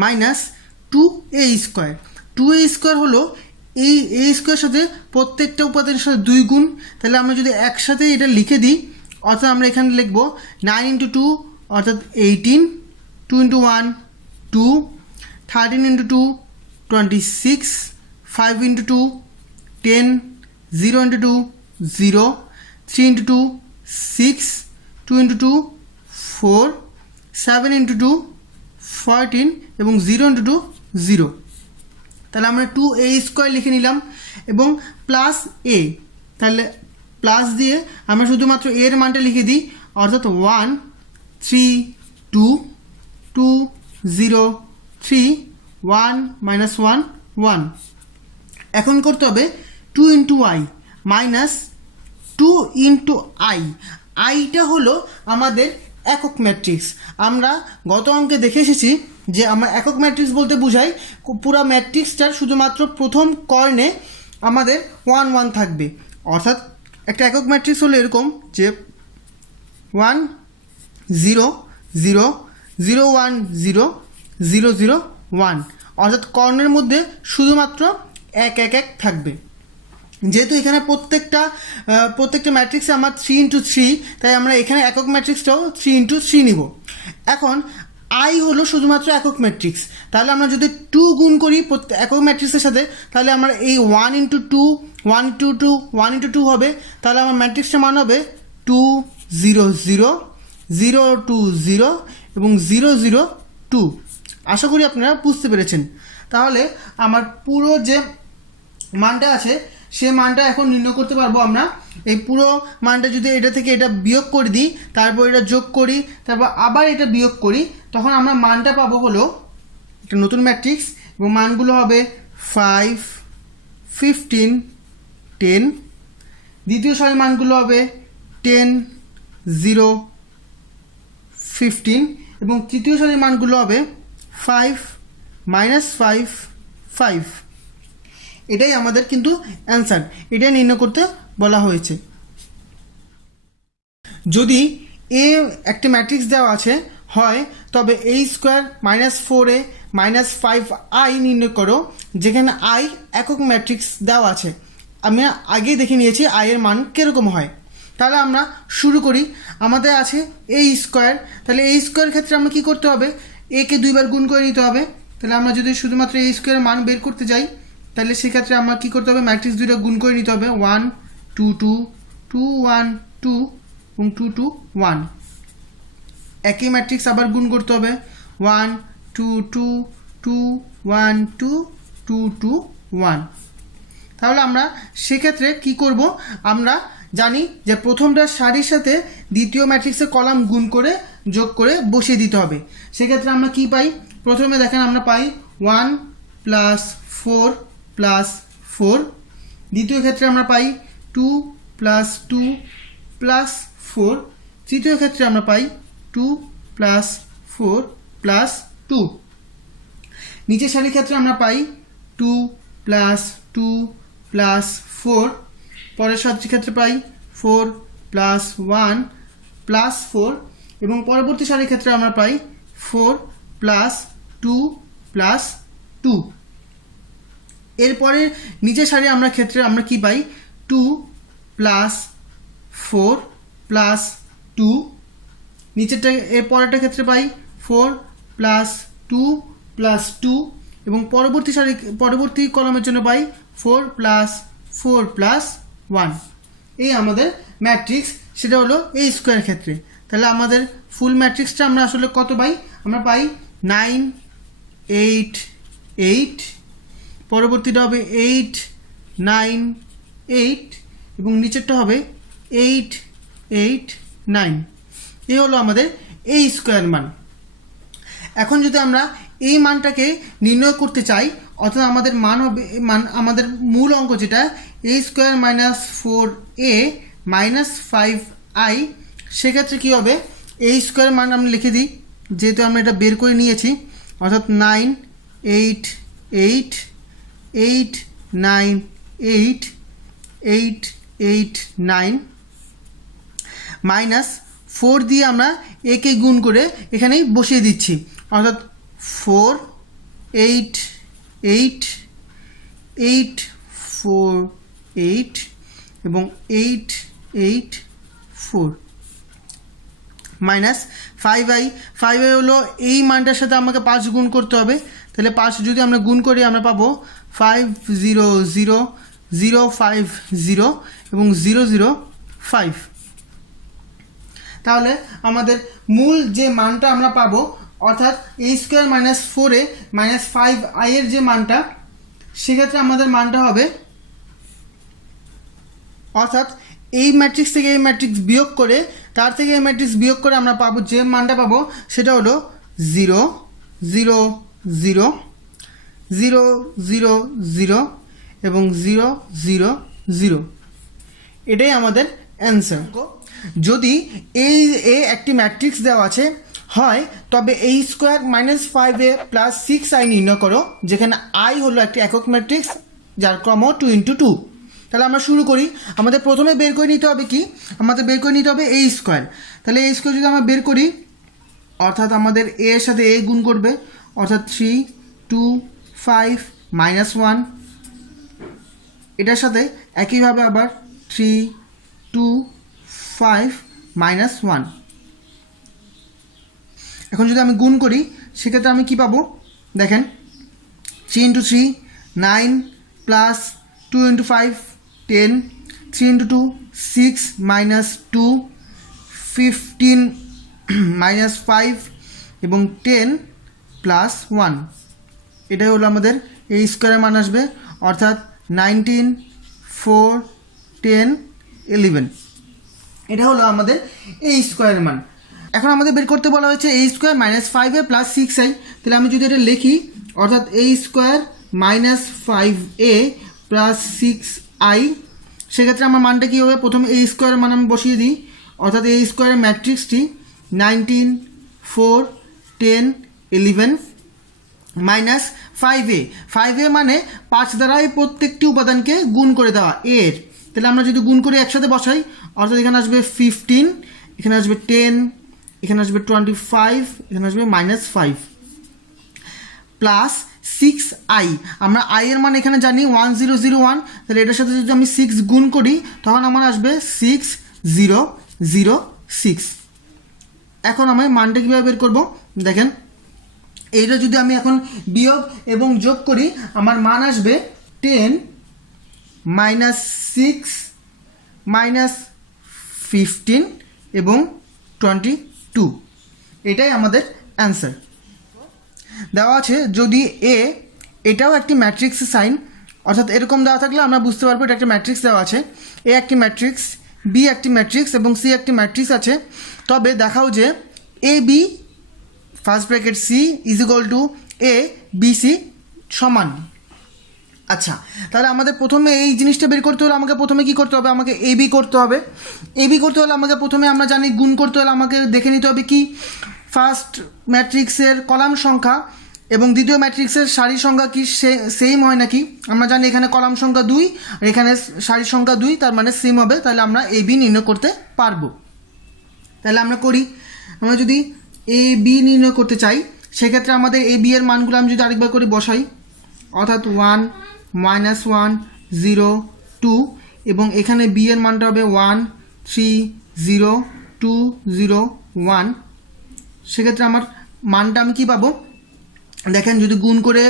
minus 2a square. 2a square হলো এই a স্কোয়ারের সাথে প্রত্যেকটা উপাদানের সাথে 2 গুণ, তাহলে আমরা যদি একসাথে এটা লিখে দিই অর্থাৎ আমরা এখানে লিখব 9 ইন্টু 2 অর্থাৎ 18 2 into 1 2 13 into 2 26 5 into 2 10 0 into 2 0 3 into 2 6 2 into 2 4 7 into 2 14 এবং 0 ইন্টু 2 0। তাহলে আমরা 2a স্কোয়ার লিখে নিলাম এবং প্লাস a, তাহলে প্লাস দিয়ে আমরা শুধুমাত্র a এর মানটা লিখে দিই অর্থাৎ 1 3 2 2 0 3 1 মাইনাস 1 1। এখন করতে হবে 2 into i minus 2 into i। আইটা হলো আমাদের একক ম্যাট্রিক্স। আমরা গত অঙ্কে দেখে এসেছি যে আমরা একক ম্যাট্রিক্স বলতে বুঝাই পুরো ম্যাট্রিক্সটার শুধুমাত্র প্রথম কর্ণে আমাদের 1 1 থাকবে, অর্থাৎ একটা একক ম্যাট্রিক্স হলো এরকম যে 1 0 0 0 1 0 0 0 1, অর্থাৎ কর্ণের মধ্যে শুধুমাত্র 1 1 1 থাকবে। যেহেতু এখানে প্রত্যেকটা ম্যাট্রিক্সে আমার 3 ইন্টু 3, তাই আমরা এখানে একক ম্যাট্রিক্সটাও 3 ইন্টু 3 নিব। এখন আই হলো শুধুমাত্র একক ম্যাট্রিক্স, তাহলে আমরা যদি 2 গুণ করি একক ম্যাট্রিক্সের সাথে তাহলে আমরা এই 1 ইন্টু 2 1 ইন্টু 2 1 ইন্টু 2 হবে, তাহলে আমার ম্যাট্রিক্সটার মান হবে 2 0 0 0 2 0 এবং 0 0 2। আশা করি আপনারা বুঝতে পেরেছেন। তাহলে আমার পুরো যে মানটা আছে সে মানটা এখন নির্ণয় করতে পারবো আমরা। এই পুরো মানটা যদি এটা থেকে এটা বিয়োগ করে দিই, তারপর এটা যোগ করি, তারপর আবার এটা বিয়োগ করি, তখন আমরা মানটা পাবো হলো একটা নতুন ম্যাট্রিক্স এবং মানগুলো হবে 5 15 10। দ্বিতীয় সারির মানগুলো হবে 10 0 15 এবং তৃতীয় সারির মানগুলো হবে 5 -5 5। এটাই আমাদের কিন্তু অ্যান্সার, এটাই নির্ণয় করতে বলা হয়েছে। যদি এ একটা ম্যাট্রিক্স দেওয়া আছে হয় তবে a square minus 4a minus 5i নির্ণয় করো, যেখানে i একক ম্যাট্রিক্স দেওয়া আছে। আমি আগেই দেখে নিয়েছি i এর মান কীরকম হয়। তাহলে আমরা শুরু করি। আমাদের আছে এ স্কোয়ার, তাহলে এ স্কোয়ার ক্ষেত্রে আমরা কী করতে হবে, এ কে 2 বার গুণ করে নিতে হবে। তাহলে আমরা যদি শুধুমাত্র এ স্কোয়ারের মান বের করতে যাই, তাহলে সেক্ষেত্রে আমরা কী করতে হবে, ম্যাট্রিক্স 2টা গুণ করে নিতে হবে, 1 2 2 2 1 2 এবং 2 2 1। একই ম্যাট্রিক্স আবার গুণ করতে হবে, 1 2 2 2 1 2 2 2 1। তাহলে আমরা সেক্ষেত্রে কি করব, আমরা জানি যে প্রথমটা সারির সাথে দ্বিতীয় ম্যাট্রিক্সের কলাম গুণ করে যোগ করে বসিয়ে দিতে হবে। সেক্ষেত্রে আমরা কি পাই, প্রথমে দেখেন আমরা পাই 1 প্লাস 4 প্লাস 4। দ্বিতীয় ক্ষেত্রে আমরা পাই 2 প্লাস 2 প্লাস 4। তৃতীয় ক্ষেত্রে আমরা পাই 2 প্লাস 4 প্লাস 2। নিচের সারির ক্ষেত্রে আমরা পাই 2 প্লাস 2 প্লাস 4। পরের সারির ক্ষেত্রে পাই 4 প্লাস 1 প্লাস 4 এবং পরবর্তী সারির ক্ষেত্রে আমরা পাই 4 প্লাস 2 প্লাস 2। এরপরে নিচের সারি আমরা ক্ষেত্রে আমরা কি পাই, 2 প্লাস 4 প্লাস 2। নিচেরটা এর পরেরটা ক্ষেত্রে পাই 4 প্লাস 2 প্লাস 2 এবং পরবর্তী কলামের জন্য পাই 4 প্লাস 4 প্লাস 1। এই আমাদের ম্যাট্রিক্স, সেটা হলো এ স্কোয়ার ক্ষেত্রে। তাহলে আমাদের ফুল ম্যাট্রিক্সটা আমরা আসলে কত পাই, আমরা পাই 9 8 8, পরবর্তীটা হবে 8 9 8 এবং নিচেরটা হবে 8 8 9। এই হলো আমাদের এ স্কোয়ার মান। এখন যদি আমরা এই মানটাকে নির্ণয় করতে চাই, অর্থাৎ আমাদের মান হবে আমাদের মূল অঙ্ক যেটা এ square minus 4a minus 5i, সেক্ষেত্রে কী হবে, এ স্কোয়ার মান আমরা লিখে দিই, যেহেতু আমরা এটা বের করে নিয়েছি, অর্থাৎ 9 8 8 8 9 8 8 8 9 মাইনাস 4 দিয়ে আমরা একে গুণ করে এখানেই বসিয়ে দিচ্ছি, অর্থাৎ 4 8 8 8 4 8 এবং 8 8 4 মাইনাস 5i। 5i হলো এই মানটার সাথে আমাকে 5 গুণ করতে হবে। তাহলে 5 যদি আমরা গুণ করি আমরা পাবো 5 0 0 0 5 0 এবং 0 0 5। তাহলে আমাদের মূল যে মানটা আমরা পাবো, অর্থাৎ এ square minus 4a minus 5i এর যে মানটা, সেক্ষেত্রে আমাদের মানটা হবে, অর্থাৎ এই ম্যাট্রিক্স থেকে এই ম্যাট্রিক্স বিয়োগ করে তার থেকে এই ম্যাট্রিক্স বিয়োগ করে আমরা পাবো যে মানটা পাবো সেটা হলো 0 0 0 0 0 0 এবং 0 0 0। এটাই আমাদের অ্যান্সার। যদি এ একটি ম্যাট্রিক্স দেওয়া আছে হয়, তবে এ square minus 5a plus 6i নির্ণয় করো, যেখানে i হলো একটি একক ম্যাট্রিক্স যার ক্রম 2 × 2। তাহলে আমরা শুরু করি। আমাদের প্রথমে বের করে নিতে হবে কি, আমাদের বের করে নিতে হবে এ স্কোয়ার। তাহলে এ স্কোয়ার যদি আমরা বের করি, অর্থাৎ আমাদের এ এর সাথে এ গুণ করবে, অর্থাৎ 3 2 5 মাইনাস 1। এটার সাথে একইভাবে আবার 3 2 5 মাইনাস 1। এখন যদি আমি গুণ করি সেক্ষেত্রে আমি কি পাবো, দেখেন 3 × 3 9 প্লাস 2 × 5 10, 3 × 2 6 মাইনাস 2 15 মাইনাস 5 এবং 10 প্লাস 1। এটাই হলো আমাদের এই স্কোয়ারের মান আসবে, অর্থাৎ 19 4 10 11। এটা হলো আমাদের এই স্কোয়ারের মান। এখন আমাদের বের করতে বলা হয়েছে এ square minus 5a plus 6i। তাহলে আমি যদি এটা লিখি, অর্থাৎ এ square minus 5a plus 6i, সেক্ষেত্রে আমার মানটা কী হবে, প্রথমে এ স্কোয়ারের মান আমি বসিয়ে দিই, অর্থাৎ এ স্কোয়ারের ম্যাট্রিক্সটি 19 4 10 11 মাইনাস 5a মানে 5 দ্বারা এই প্রত্যেকটি উপাদানকে গুণ করে দেওয়া এর। তাহলে আমরা যদি গুণ করে একসাথে বসাই, অর্থাৎ এখানে আসবে 15, এখানে আসবে 10, এখানে আসবে 25, এখানে আসবে মাইনাস 5 প্লাস 6i। আমরা i এর মান এখানে জানি 1001। তাহলে এটার সাথে যদি আমি 6 গুণ করি তখন আমার আসবে 6 0 0 6। এখন আমি মানটা কীভাবে বের করব? দেখেন, এইটা যদি আমি এখন বিয়োগ এবং যোগ করি, আমার মান আসবে 10 -6 -15 এবং 22। এটাই আমাদের অ্যান্সার দেওয়া আছে। যদি এটাও একটি ম্যাট্রিক্স সাইন, অর্থাৎ এরকম দেওয়া থাকলে আমরা বুঝতে পারবো এটা একটা ম্যাট্রিক্স দেওয়া আছে। এ একটি ম্যাট্রিক্স, বি একটি ম্যাট্রিক্স এবং সি একটি ম্যাট্রিক্স আছে। তবে দেখাও যে A B first bracket C is equal to A B C সমান। আচ্ছা, তাহলে আমাদের প্রথমে এই জিনিসটা বের করতে হলে আমাকে প্রথমে কী করতে হবে? আমাকে এ বি করতে হবে। এ বি করতে হলে আমাকে প্রথমে, আমরা জানি গুণ করতে হলে আমাকে দেখে নিতে হবে কি ফার্স্ট ম্যাট্রিক্সের কলাম সংখ্যা এবং দ্বিতীয় ম্যাট্রিক্সের সারি সংখ্যা কি সেম হয় নাকি। আমরা জানি এখানে কলাম সংখ্যা 2 আর এখানে সারি সংখ্যা 2, তার মানে সেম হবে। তাহলে আমরা এ বি নির্ণয় করতে পারবো। তাহলে আমরা করি, আমরা যদি এ বি নির্ণয় করতে চাই সেক্ষেত্রে আমাদের এ বি এর মানগুলো আমি যদি আরেকবার করে বসাই, অর্থাৎ 1 -1 0 2 এবং এখানে বি এর মানটা হবে 1 3 0 2 0 1। সেক্ষেত্রে আমার মানটা আমি কী পাবো? দেখেন, যদি গুণ করে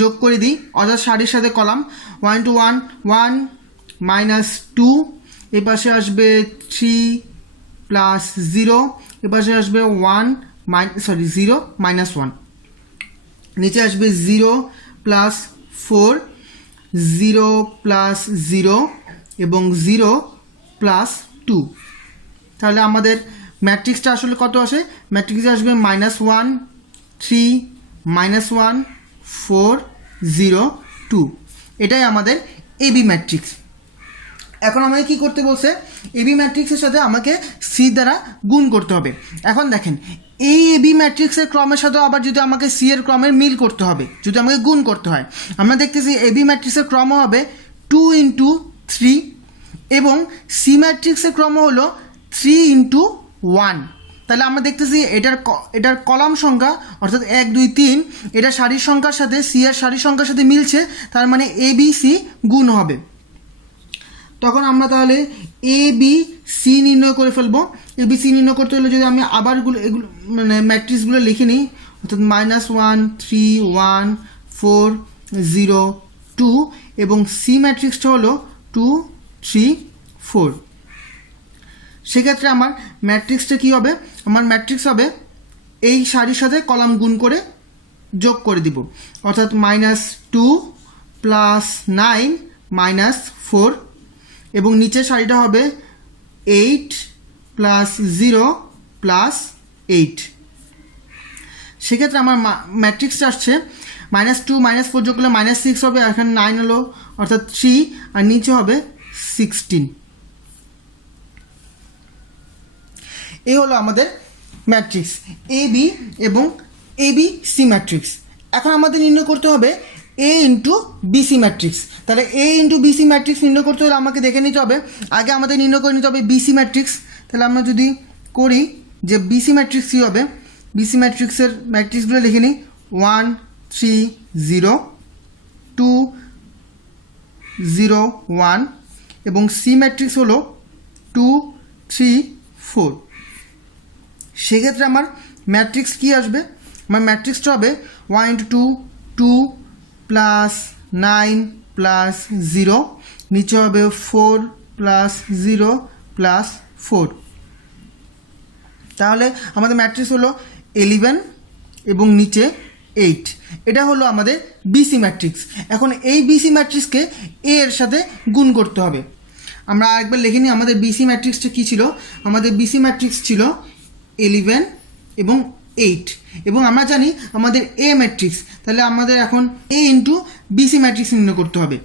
যোগ করে দিই, অর্থাৎ সারির সাথে কলাম 1 to 1 1 -2, এ পাশে আসবে 3 + 0, এ পাশে আসবে 1 0 -1, নিচে আসবে 0 + 4 0 + 0 এবং 0 + 2। তাহলে আমাদের ম্যাট্রিক্সটা আসলে কত আসে? ম্যাট্রিক্সে আসবে -1 3 -1 4 0 2। এটাই আমাদের এবি ম্যাট্রিক্স। এখন আমাকে কি করতে বলছে? এবি ম্যাট্রিক্সের সাথে আমাকে সি দ্বারা গুণ করতে হবে। এখন দেখেন, এই এবি ম্যাট্রিক্সের ক্রমের সাথে আবার যদি আমাকে সি এর ক্রমের মিল করতে হবে, যদি আমাকে গুণ করতে হয়, আমরা দেখতেছি এবি ম্যাট্রিক্সের ক্রম হবে 2 × 3 এবং সি ম্যাট্রিক্সের ক্রম হলো 3 × 1। তাহলে আমরা দেখতেছি এটার কলাম সংখ্যা অর্থাৎ 1 2 3 এটা সারির সংখ্যার সাথে সি এর সারির সংখ্যার সাথে মিলছে, তার মানে এ বি সি গুণ হবে। তখন আমরা তাহলে এ বি সি নির্ণয় করে ফেলবো। এ বি সি নির্ণয় করতে হলে যদি আমি আবার এগুলো মানে ম্যাট্রিক্সগুলো লিখে নিই, অর্থাৎ -1 3 1 4 0 2 এবং সি ম্যাট্রিক্সটা হলো 2 3 4। সেক্ষেত্রে আমার ম্যাট্রিক্সটা কী হবে? আমার ম্যাট্রিক্স হবে এই সারির সাথে কলাম গুণ করে যোগ করে দিব, অর্থাৎ -2 + 9 -4 এবং নিচের সারিটা হবে 8 + 0 + 8। সেক্ষেত্রে আমার ম্যাট্রিক্সটা আসছে -2 -4 যোগ করলে -6 হবে, এখানে 9 হলো অর্থাৎ 3 আর নিচে হবে 16। এই হলো আমাদের ম্যাট্রিক্স এ বি এবং এ বি সি ম্যাট্রিক্স। এখন আমাদের নির্ণয় করতে হবে এ ইন্টু বিসি ম্যাট্রিক্স। তাহলে এ ইন্টু বিসি ম্যাট্রিক্স নির্ণয় করতে হলে আমাকে দেখে নিতে হবে, আগে আমাদের নির্ণয় করে নিতে হবে বিসি ম্যাট্রিক্স। তাহলে আমরা যদি করি যে বিসি ম্যাট্রিক্স কী হবে, বিসি ম্যাট্রিক্সের ম্যাট্রিক্সগুলো লিখে নিই 1 3 0 2 0 1 এবং সি ম্যাট্রিক্স হলো 2 3 4। সেক্ষেত্রে আমার ম্যাট্রিক্স কী আসবে? আমার ম্যাট্রিক্সটা হবে 1 × 2 2 + 9 + 0, নিচে হবে 4 + 0 + 4। তাহলে আমাদের ম্যাট্রিক্স হলো 11 এবং নিচে 8। এটা হলো আমাদের বিসি ম্যাট্রিক্স। এখন এই বিসি ম্যাট্রিক্সকে এ এর সাথে গুণ করতে হবে। আমরা আরেকবার লিখে নিই আমাদের বিসি ম্যাট্রিক্সটা কী ছিল? আমাদের বিসি ম্যাট্রিক্স ছিল 11 এবং 8 এবং আমরা জানি আমাদের এ ম্যাট্রিক্স, তাহলে আমাদের এখন এ ইন্টু বিসি ম্যাট্রিক্স নির্ণয় করতে হবে।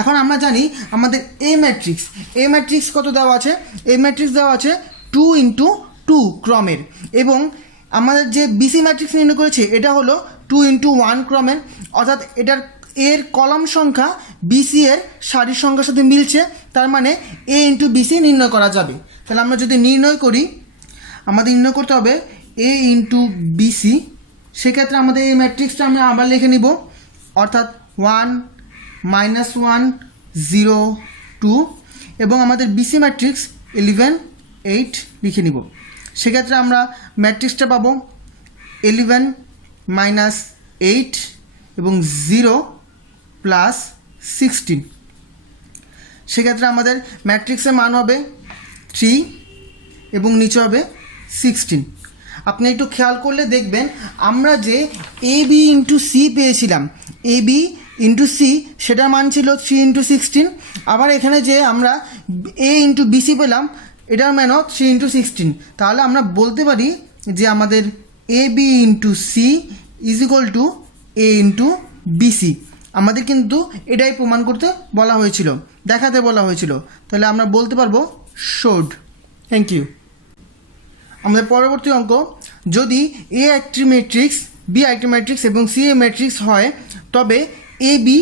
এখন আমরা জানি আমাদের এ ম্যাট্রিক্স কত দেওয়া আছে? এ ম্যাট্রিক্স দেওয়া আছে 2 × 2 ক্রমের এবং আমাদের যে বিসি ম্যাট্রিক্স নির্ণয় করেছে এটা হলো 2 × 1 ক্রমের, অর্থাৎ এর কলাম সংখ্যা বিসি এর সারির সংখ্যার সাথে মিলছে, তার মানে এ ইন্টু বিসি নির্ণয় করা যাবে। তাহলে আমরা যদি নির্ণয় করি, আমাদের নির্ণয় করতে হবে এ ইন্টু বিসি। সেক্ষেত্রে আমাদের এই ম্যাট্রিক্সটা আমরা আবার লিখে নিব, অর্থাৎ 1 -1 0 2 এবং আমাদের বিসি ম্যাট্রিক্স 11 8 লিখে নিব। সেক্ষেত্রে আমরা ম্যাট্রিক্সটা পাবো 11 মাইনাস 8 এবং 0 প্লাস 16। সেক্ষেত্রে আমাদের ম্যাট্রিক্সের মান হবে 3 এবং নিচে হবে 16। আপনি একটু খেয়াল করলে দেখবেন আমরা যে এ বি ইন্টু সি পেয়েছিলাম, এ বি ইন্টু সি সেটার মান ছিল 3 ইন্টু 16। আবার এখানে যে আমরা এ ইন্টু বিসি পেলাম এটার মানও 3 ইন্টু 16। তাহলে আমরা বলতে পারি যে আমাদের A B into C is equal to A into B C. আমাদের কিন্তু এটাই প্রমাণ করতে বলা হয়েছিল, দেখাতে বলা হয়েছিল। তাহলে আমরা বলতে পারবো শোড। Thank you. আমাদের পরবর্তী অঙ্ক, যদি এ একটি ম্যাট্রিক্স, বি একটি ম্যাট্রিক্স এবং সি এ ম্যাট্রিক্স হয় তবে এ বি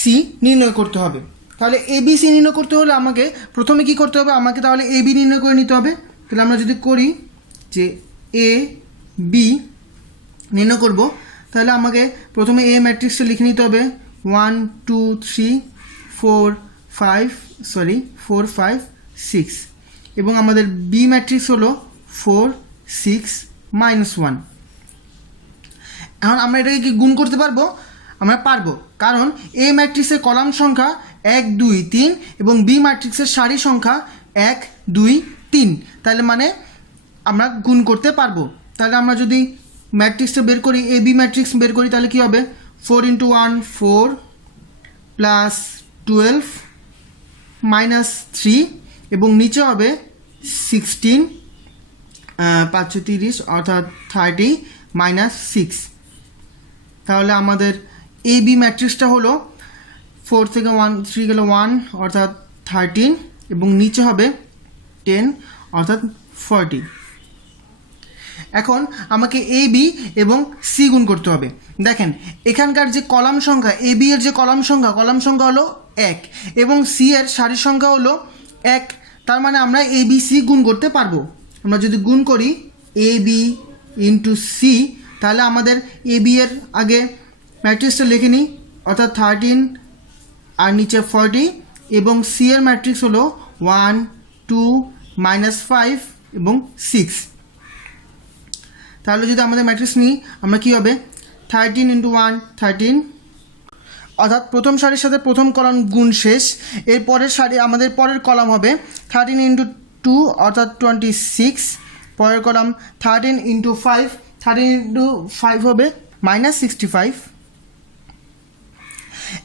সি নির্ণয় করতে হবে। তাহলে এ বি সি নির্ণয় করতে হলে আমাকে প্রথমে কি করতে হবে, আমাকে তাহলে এ বি নির্ণয় করে নিতে হবে। তাহলে আমরা যদি করি যে এ বি নির্ণয় করব, তাহলে আমাকে প্রথমে এ ম্যাট্রিক্সটা লিখে নিতে হবে 1 2 3 4 5 6 এবং আমাদের বি ম্যাট্রিক্স হলো 4 6 -1। এখন আমরা এটাকে কি গুণ করতে পারবো? আমরা পারবো, কারণ এ ম্যাট্রিক্সের কলাম সংখ্যা 1 2 3 এবং বি ম্যাট্রিক্সের সারি সংখ্যা 1 2 3। তাহলে মানে আমরা গুণ করতে পারবো। তাহলে আমরা যদি ম্যাট্রিক্সটা বের করি, এ বি ম্যাট্রিক্স বের করি, তাহলে কী হবে 4 × 1 4 প্লাস 12 -3 এবং নিচে হবে 16 5 30 অর্থাৎ 30 -6। তাহলে আমাদের এ বি ম্যাট্রিক্সটা হলো 4 থেকে 1 3 গেলে 1 অর্থাৎ 13 এবং নিচে হবে 10 অর্থাৎ 40। এখন আমাকে এ বি এবং সি গুণ করতে হবে। দেখেন এখানকার যে কলাম সংখ্যা, এ বি এর যে কলাম সংখ্যা হলো 1 এবং সি এর সারি সংখ্যা হলো 1। তার মানে আমরা এ বি সি গুণ করতে পারবো। আমরা যদি গুণ করি এ বি ইন্টু সি, তাহলে আমাদের এ বি এর আগে ম্যাট্রিক্সটা লিখে নিই, অর্থাৎ 13 আর নিচে 40 এবং সি এর ম্যাট্রিক্স হলো 1 2 -5 এবং 6। তাহলে যদি আমাদের ম্যাট্রিক্স নিই, আমরা কী হবে 13 × 1 13, অর্থাৎ প্রথম সারির সাথে প্রথম কলাম গুণ শেষ। এর পরের সারি আমাদের পরের কলাম হবে 13 × 2 অর্থাৎ 26, পরের কলাম 13 × 5 13 × 5 হবে -65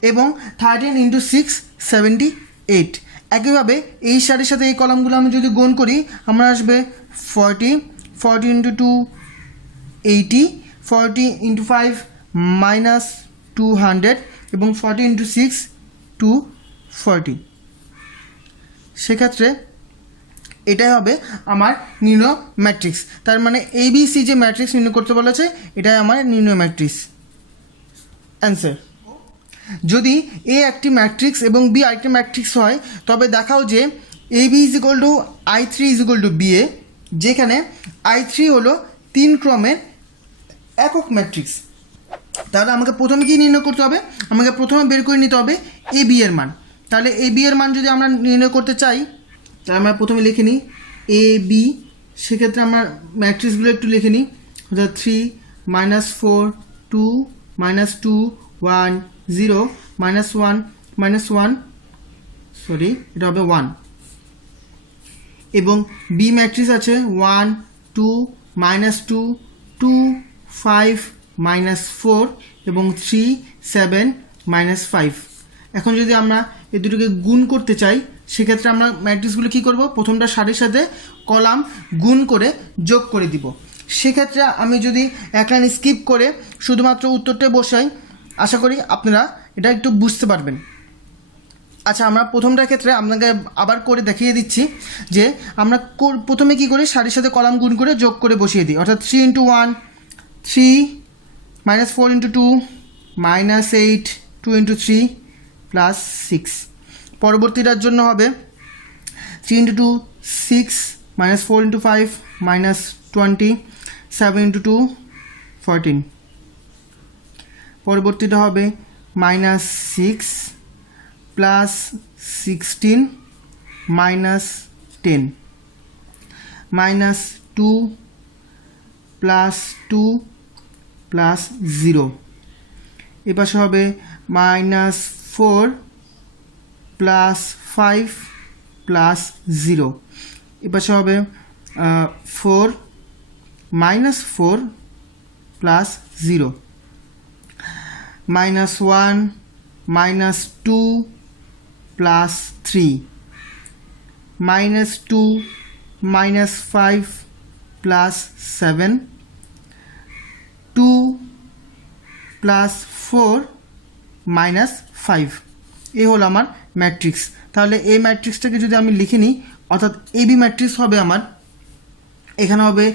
এবং 13 × 6 78। একইভাবে এই সারির সাথে এই কলামগুলো আমি যদি গুণ করি, আমরা আসবে 40 40 × 2 80 40 × 5 -200 এবং 40 × 6 240। সেক্ষেত্রে এটাই হবে আমার নির্ণয় ম্যাট্রিক্স। তার মানে এ বি সি যে ম্যাট্রিক্স নির্ণয় করতে বলেছে এটাই আমার নির্ণয় ম্যাট্রিক্স। অ্যান্সার, যদি এ একটি ম্যাট্রিক্স এবং বি আরেকটি ম্যাট্রিক্স হয় তবে দেখাও যে A B is equal to I3 is equal to B A, যেখানে I3 হলো 3 ক্রমের একক ম্যাট্রিক্স। তাহলে আমাকে প্রথমে কি নির্ণয় করতে হবে, আমাকে প্রথমে বের করে নিতে হবে এ বি এর মান। তাহলে এ বি এর মান যদি আমরা নির্ণয় করতে চাই, তাহলে আমরা প্রথমে লিখে নিই এ বি। সেক্ষেত্রে আমরা ম্যাট্রিক্সগুলো একটু লিখে নিই, অর্থাৎ 3 -4 2 -2 1 0 -1 সরি এটা হবে 1 এবং বি ম্যাট্রিক্স আছে 1 2 -2 2 5 -4 এবং 3 7 -5। এখন যদি আমরা এই দুটোকে গুণ করতে চাই, সেক্ষেত্রে আমরা ম্যাট্রিক্সগুলো কী করব, প্রথমটা সারির সাথে কলাম গুণ করে যোগ করে দিব। সেক্ষেত্রে আমি যদি এক লাইন স্কিপ করে শুধুমাত্র উত্তরটা বসাই, আশা করি আপনারা এটা একটু বুঝতে পারবেন। আচ্ছা, আমরা প্রথমটার ক্ষেত্রে আপনাকে আবার করে দেখিয়ে দিচ্ছি যে আমরা প্রথমে কী করি, সারির সাথে কলাম গুণ করে যোগ করে বসিয়ে দিই, অর্থাৎ 3 × 1 3 -4 × 2 -8 2 × 3 +6। পরবর্তীটার জন্য হবে 3 × 2 6 -4 × 5 -20 7 × 2 14। পরবর্তীটা হবে -6 +16 -10 -2 +2 +0 এপাশে হবে -4 +5 +0 এপাশে হবে 4 -4 +0 -1 -2 +3 -2 -5 +7 2 +4 -5 এই হলো আমার ম্যাট্রিক্স। তাহলে এই ম্যাট্রিক্সটাকে যদি আমি লিখে নিই, অর্থাৎ এবি ম্যাট্রিক্স হবে আমার, এখানে হবে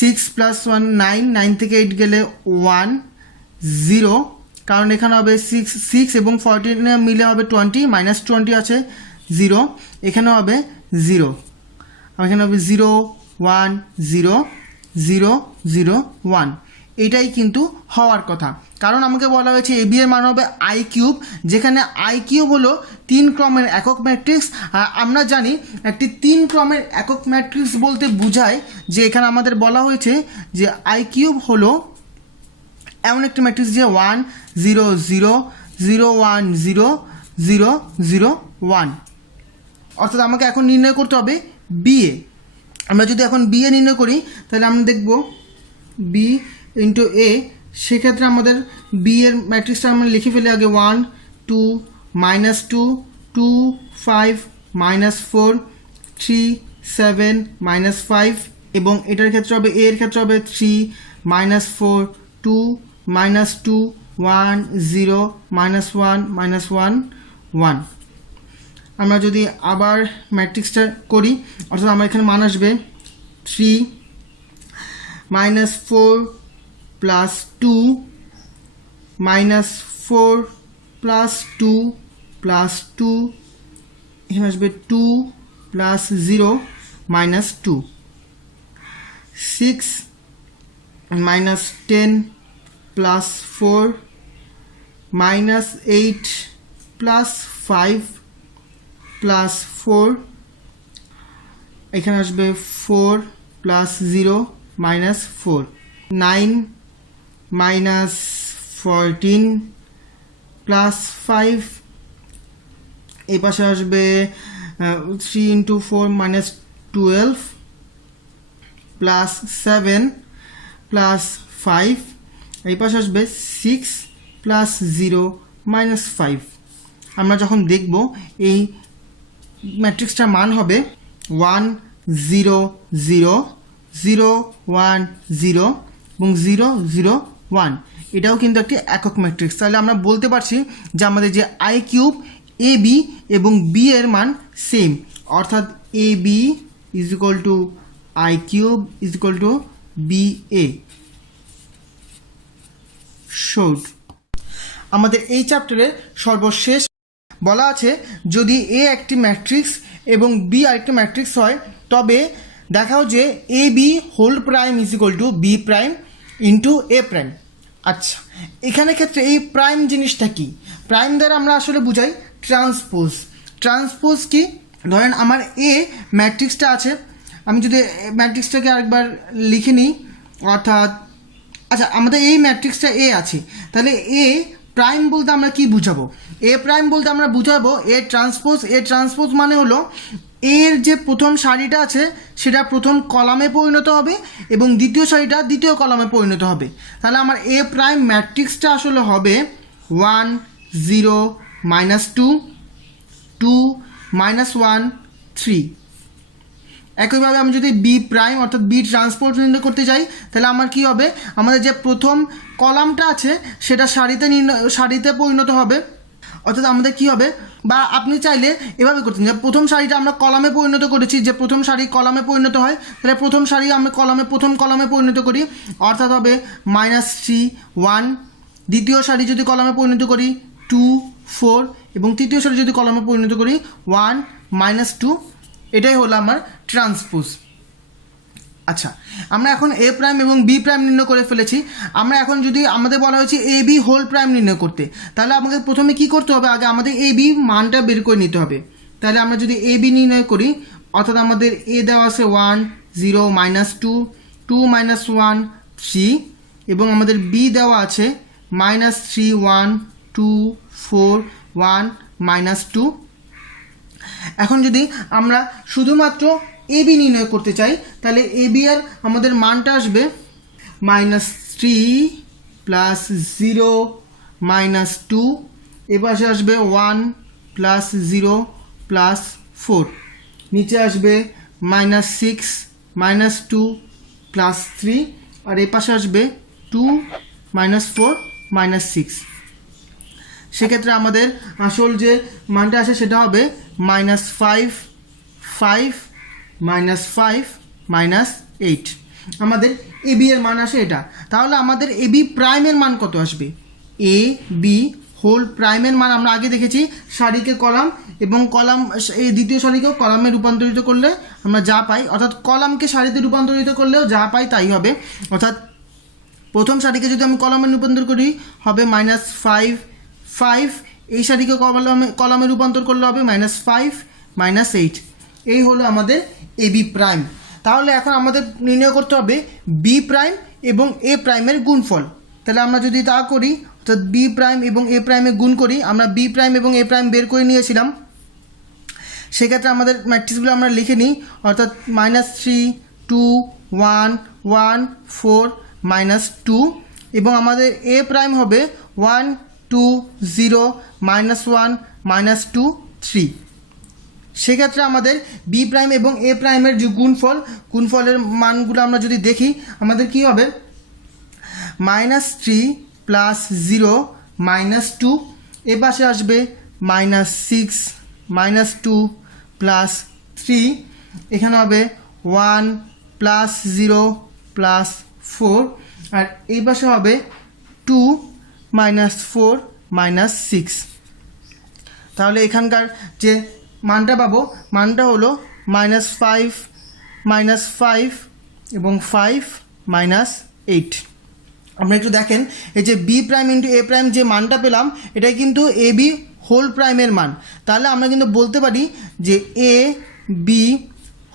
6 + 1 9, 9 থেকে 8 গেলে 1 0, কারণ এখানে হবে 6 এবং 14 মিলে হবে 20, -20 আছে 0, এখানে হবে 0, এখানে হবে 0 1 0 0 0 1। এটাই কিন্তু হওয়ার কথা, কারণ আমাকে বলা হয়েছে এবি এর মান হবে i³, যেখানে i³ হলো 3 ক্রমের একক ম্যাট্রিক্স। আর আমরা জানি একটি 3 ক্রমের একক ম্যাট্রিক্স বলতে বোঝায় যে এখানে আমাদের বলা হয়েছে যে i³ হলো এমন একটি ম্যাট্রিক্স যে 1 0 0 0 1 0 0 0 1, অর্থাৎ আমাকে এখন নির্ণয় করতে হবে বিএ। আমরা যদি এখন বিএ নির্ণয় করি তাহলে আমরা দেখব বি ইন্টু এ, সেক্ষেত্রে আমাদের বি এর ম্যাট্রিক্সটা আমরা লিখে ফেলি আগে 1 2 -2 2 5 -4 3 7 -5, এবং এটার ক্ষেত্রে হবে এ এর ক্ষেত্রে হবে 3 -4 2 -2 1 0 -1 -1 1। আমরা যদি আবার ম্যাট্রিক্সটা করি, অর্থাৎ আমার এখানে মান আসবে 3 -4 +2 -4 +2 +2, এখানে আসবে 2 +0 -2 6 -10 +4 -8 +5 +4, এখানে আসবে 4 +0 -4 9 -14 +5, এই পাশে আসবে 3 × 4 -12 +7 +5, এই পাশে আসবে 6 +0 -5। আমরা যখন দেখব এই ম্যাট্রিক্সটার মান হবে 1 0 0 0 1 0 এবং 0 0 1, এটাও কিন্তু একটি একক ম্যাট্রিক্স। তাহলে আমরা বলতে পারছি যে আমাদের যে i³ ab এবং b এর মান সেম, অর্থাৎ ab = i³ = ba। শোড আমাদের এই চ্যাপ্টারে সর্বশেষ বলা আছে যদি এ একটি ম্যাট্রিক্স এবং বি আরেকটি ম্যাট্রিক্স হয় তবে দেখাও যে A B whole prime = B prime into A prime. আচ্ছা, এখানে ক্ষেত্রে এই প্রাইম জিনিসটা কি? প্রাইম দ্বারা আমরা আসলে বুঝাই ট্রান্সপোজ। ট্রান্সপোজ কি? ধরেন আমার এ ম্যাট্রিক্সটা আছে, আমি যদি ম্যাট্রিক্সটাকে আরেকবার লিখে নিই, অর্থাৎ আচ্ছা আমাদের এই ম্যাট্রিক্সটা এ আছে, তাহলে এ প্রাইম বলতে আমরা কি বুঝাবো? এ প্রাইম বলতে আমরা বুঝাবো এ ট্রান্সপোজ। এ ট্রান্সপোজ মানে হলো এর যে প্রথম সারিটা আছে সেটা প্রথম কলামে পরিণত হবে এবং দ্বিতীয় সারিটা দ্বিতীয় কলামে পরিণত হবে। তাহলে আমার এ প্রাইম ম্যাট্রিক্সটা আসলে হবে 1 0 -2 2 -1 3। একইভাবে আমি যদি বি প্রাইম অর্থাৎ বি ট্রান্সপোজ নির্ণয় করতে যাই তাহলে আমার কি হবে? আমাদের যে প্রথম কলামটা আছে সেটা সারিতে পরিণত হবে, অর্থাৎ আমাদের কি হবে, বা আপনি চাইলে এভাবে করতেন যে প্রথম সারিটা আমরা কলামে পরিণত করেছি, যে প্রথম সারি কলামে পরিণত হয়, তাহলে প্রথম সারি আমরা প্রথম কলামে পরিণত করি, অর্থাৎ হবে -3 1। দ্বিতীয় সারি যদি কলামে পরিণত করি 2 4, এবং তৃতীয় সারি যদি কলামে পরিণত করি 1 -2। এটাই হলো আমার ট্রান্সপোজ। আচ্ছা, আমরা এখন এ প্রাইম এবং বি প্রাইম নির্ণয় করে ফেলেছি। আমরা এখন যদি আমাদের বলা হয়েছে এ বি হোল প্রাইম নির্ণয় করতে, তাহলে আমাকে প্রথমে কি করতে হবে? আগে আমাদের এ বি মানটা বের করে নিতে হবে। তাহলে আমরা যদি এ বি নির্ণয় করি, অর্থাৎ আমাদের এ দেওয়া আছে 1 0 -2 2 -1 3 এবং আমাদের বি দেওয়া আছে -3 1 2 4 1 -2। এখন যদি আমরা শুধুমাত্র এ বি নির্ণয় করতে চাই, তাহলে এ বি আর আমাদের মানটা আসবে -3 +0 -2, এ পাশে আসবে 1 +0 +4, নিচে আসবে -6 -2 +3, আর এ পাশে আসবে 2 -4 -6। সেক্ষেত্রে আমাদের আসল যে মানটা আসে সেটা হবে -5 5 -5 -8। আমাদের এ বি এর মান আসে এটা। তাহলে আমাদের এ বি প্রাইমের মান কত আসবে? এ বি হোল প্রাইমের মান আমরা আগে দেখেছি সারিকে কলাম এবং কলাম, এই দ্বিতীয় সারিকেও কলামে রূপান্তরিত করলে আমরা যা পাই, অর্থাৎ কলামকে সারিতে রূপান্তরিত করলেও যা পাই তাই হবে। অর্থাৎ প্রথম সারিকে যদি আমি কলামে রূপান্তর করি হবে -5 5, এই সারিকে কলামে রূপান্তর করলে হবে -5 -8। এই হলো আমাদের এ বি প্রাইম। তাহলে এখন আমাদের নির্ণয় করতে হবে বি প্রাইম এবং এ প্রাইমের গুণফল। তাহলে আমরা যদি তা করি, অর্থাৎ বি প্রাইম এবং এ প্রাইমে গুণ করি, আমরা বি প্রাইম এবং এ প্রাইম বের করে নিয়েছিলাম। সেক্ষেত্রে আমাদের ম্যাট্রিক্সগুলো আমরা লিখে নিই, অর্থাৎ -3 2 1 1 4 -2 এবং আমাদের এ প্রাইম হবে 1 2 0 -1 -2 3। সেক্ষেত্রে আমাদের বি প্রাইম এবং এ প্রাইমের যে গুণফলের মানগুলো আমরা যদি দেখি, আমাদের কি হবে -3 +0 -2, এ পাশে আসবে -6 -2 +3, এখানে হবে 1 +0 +4, আর এই পাশে হবে 2 -4 -6। তাহলে এখানকার যে মানটা পাবো, মানটা হলো -5 -5 এবং 5 -8। আমরা একটু দেখেন, এই যে B prime into A prime যে মানটা পেলাম, এটাই কিন্তু এ বি হোল প্রাইমের মান। তাহলে আমরা কিন্তু বলতে পারি যে A B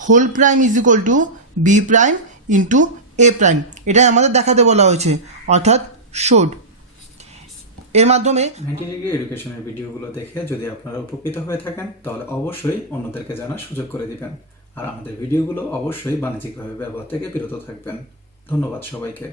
whole prime is equal to B prime into A prime. এটাই আমাদের দেখাতে বলা হয়েছে, অর্থাৎ শোড। এর মাধ্যমে 90 ডিগ্রি এডুকেশনের ভিডিওগুলো দেখে যদি আপনারা উপকৃত হয়ে থাকেন, তাহলে অবশ্যই অন্যদেরকে জানার সুযোগ করে দিবেন। আর আমাদের ভিডিওগুলো অবশ্যই বাণিজ্যিকভাবে ব্যবহার থেকে বিরত থাকবেন। ধন্যবাদ সবাইকে।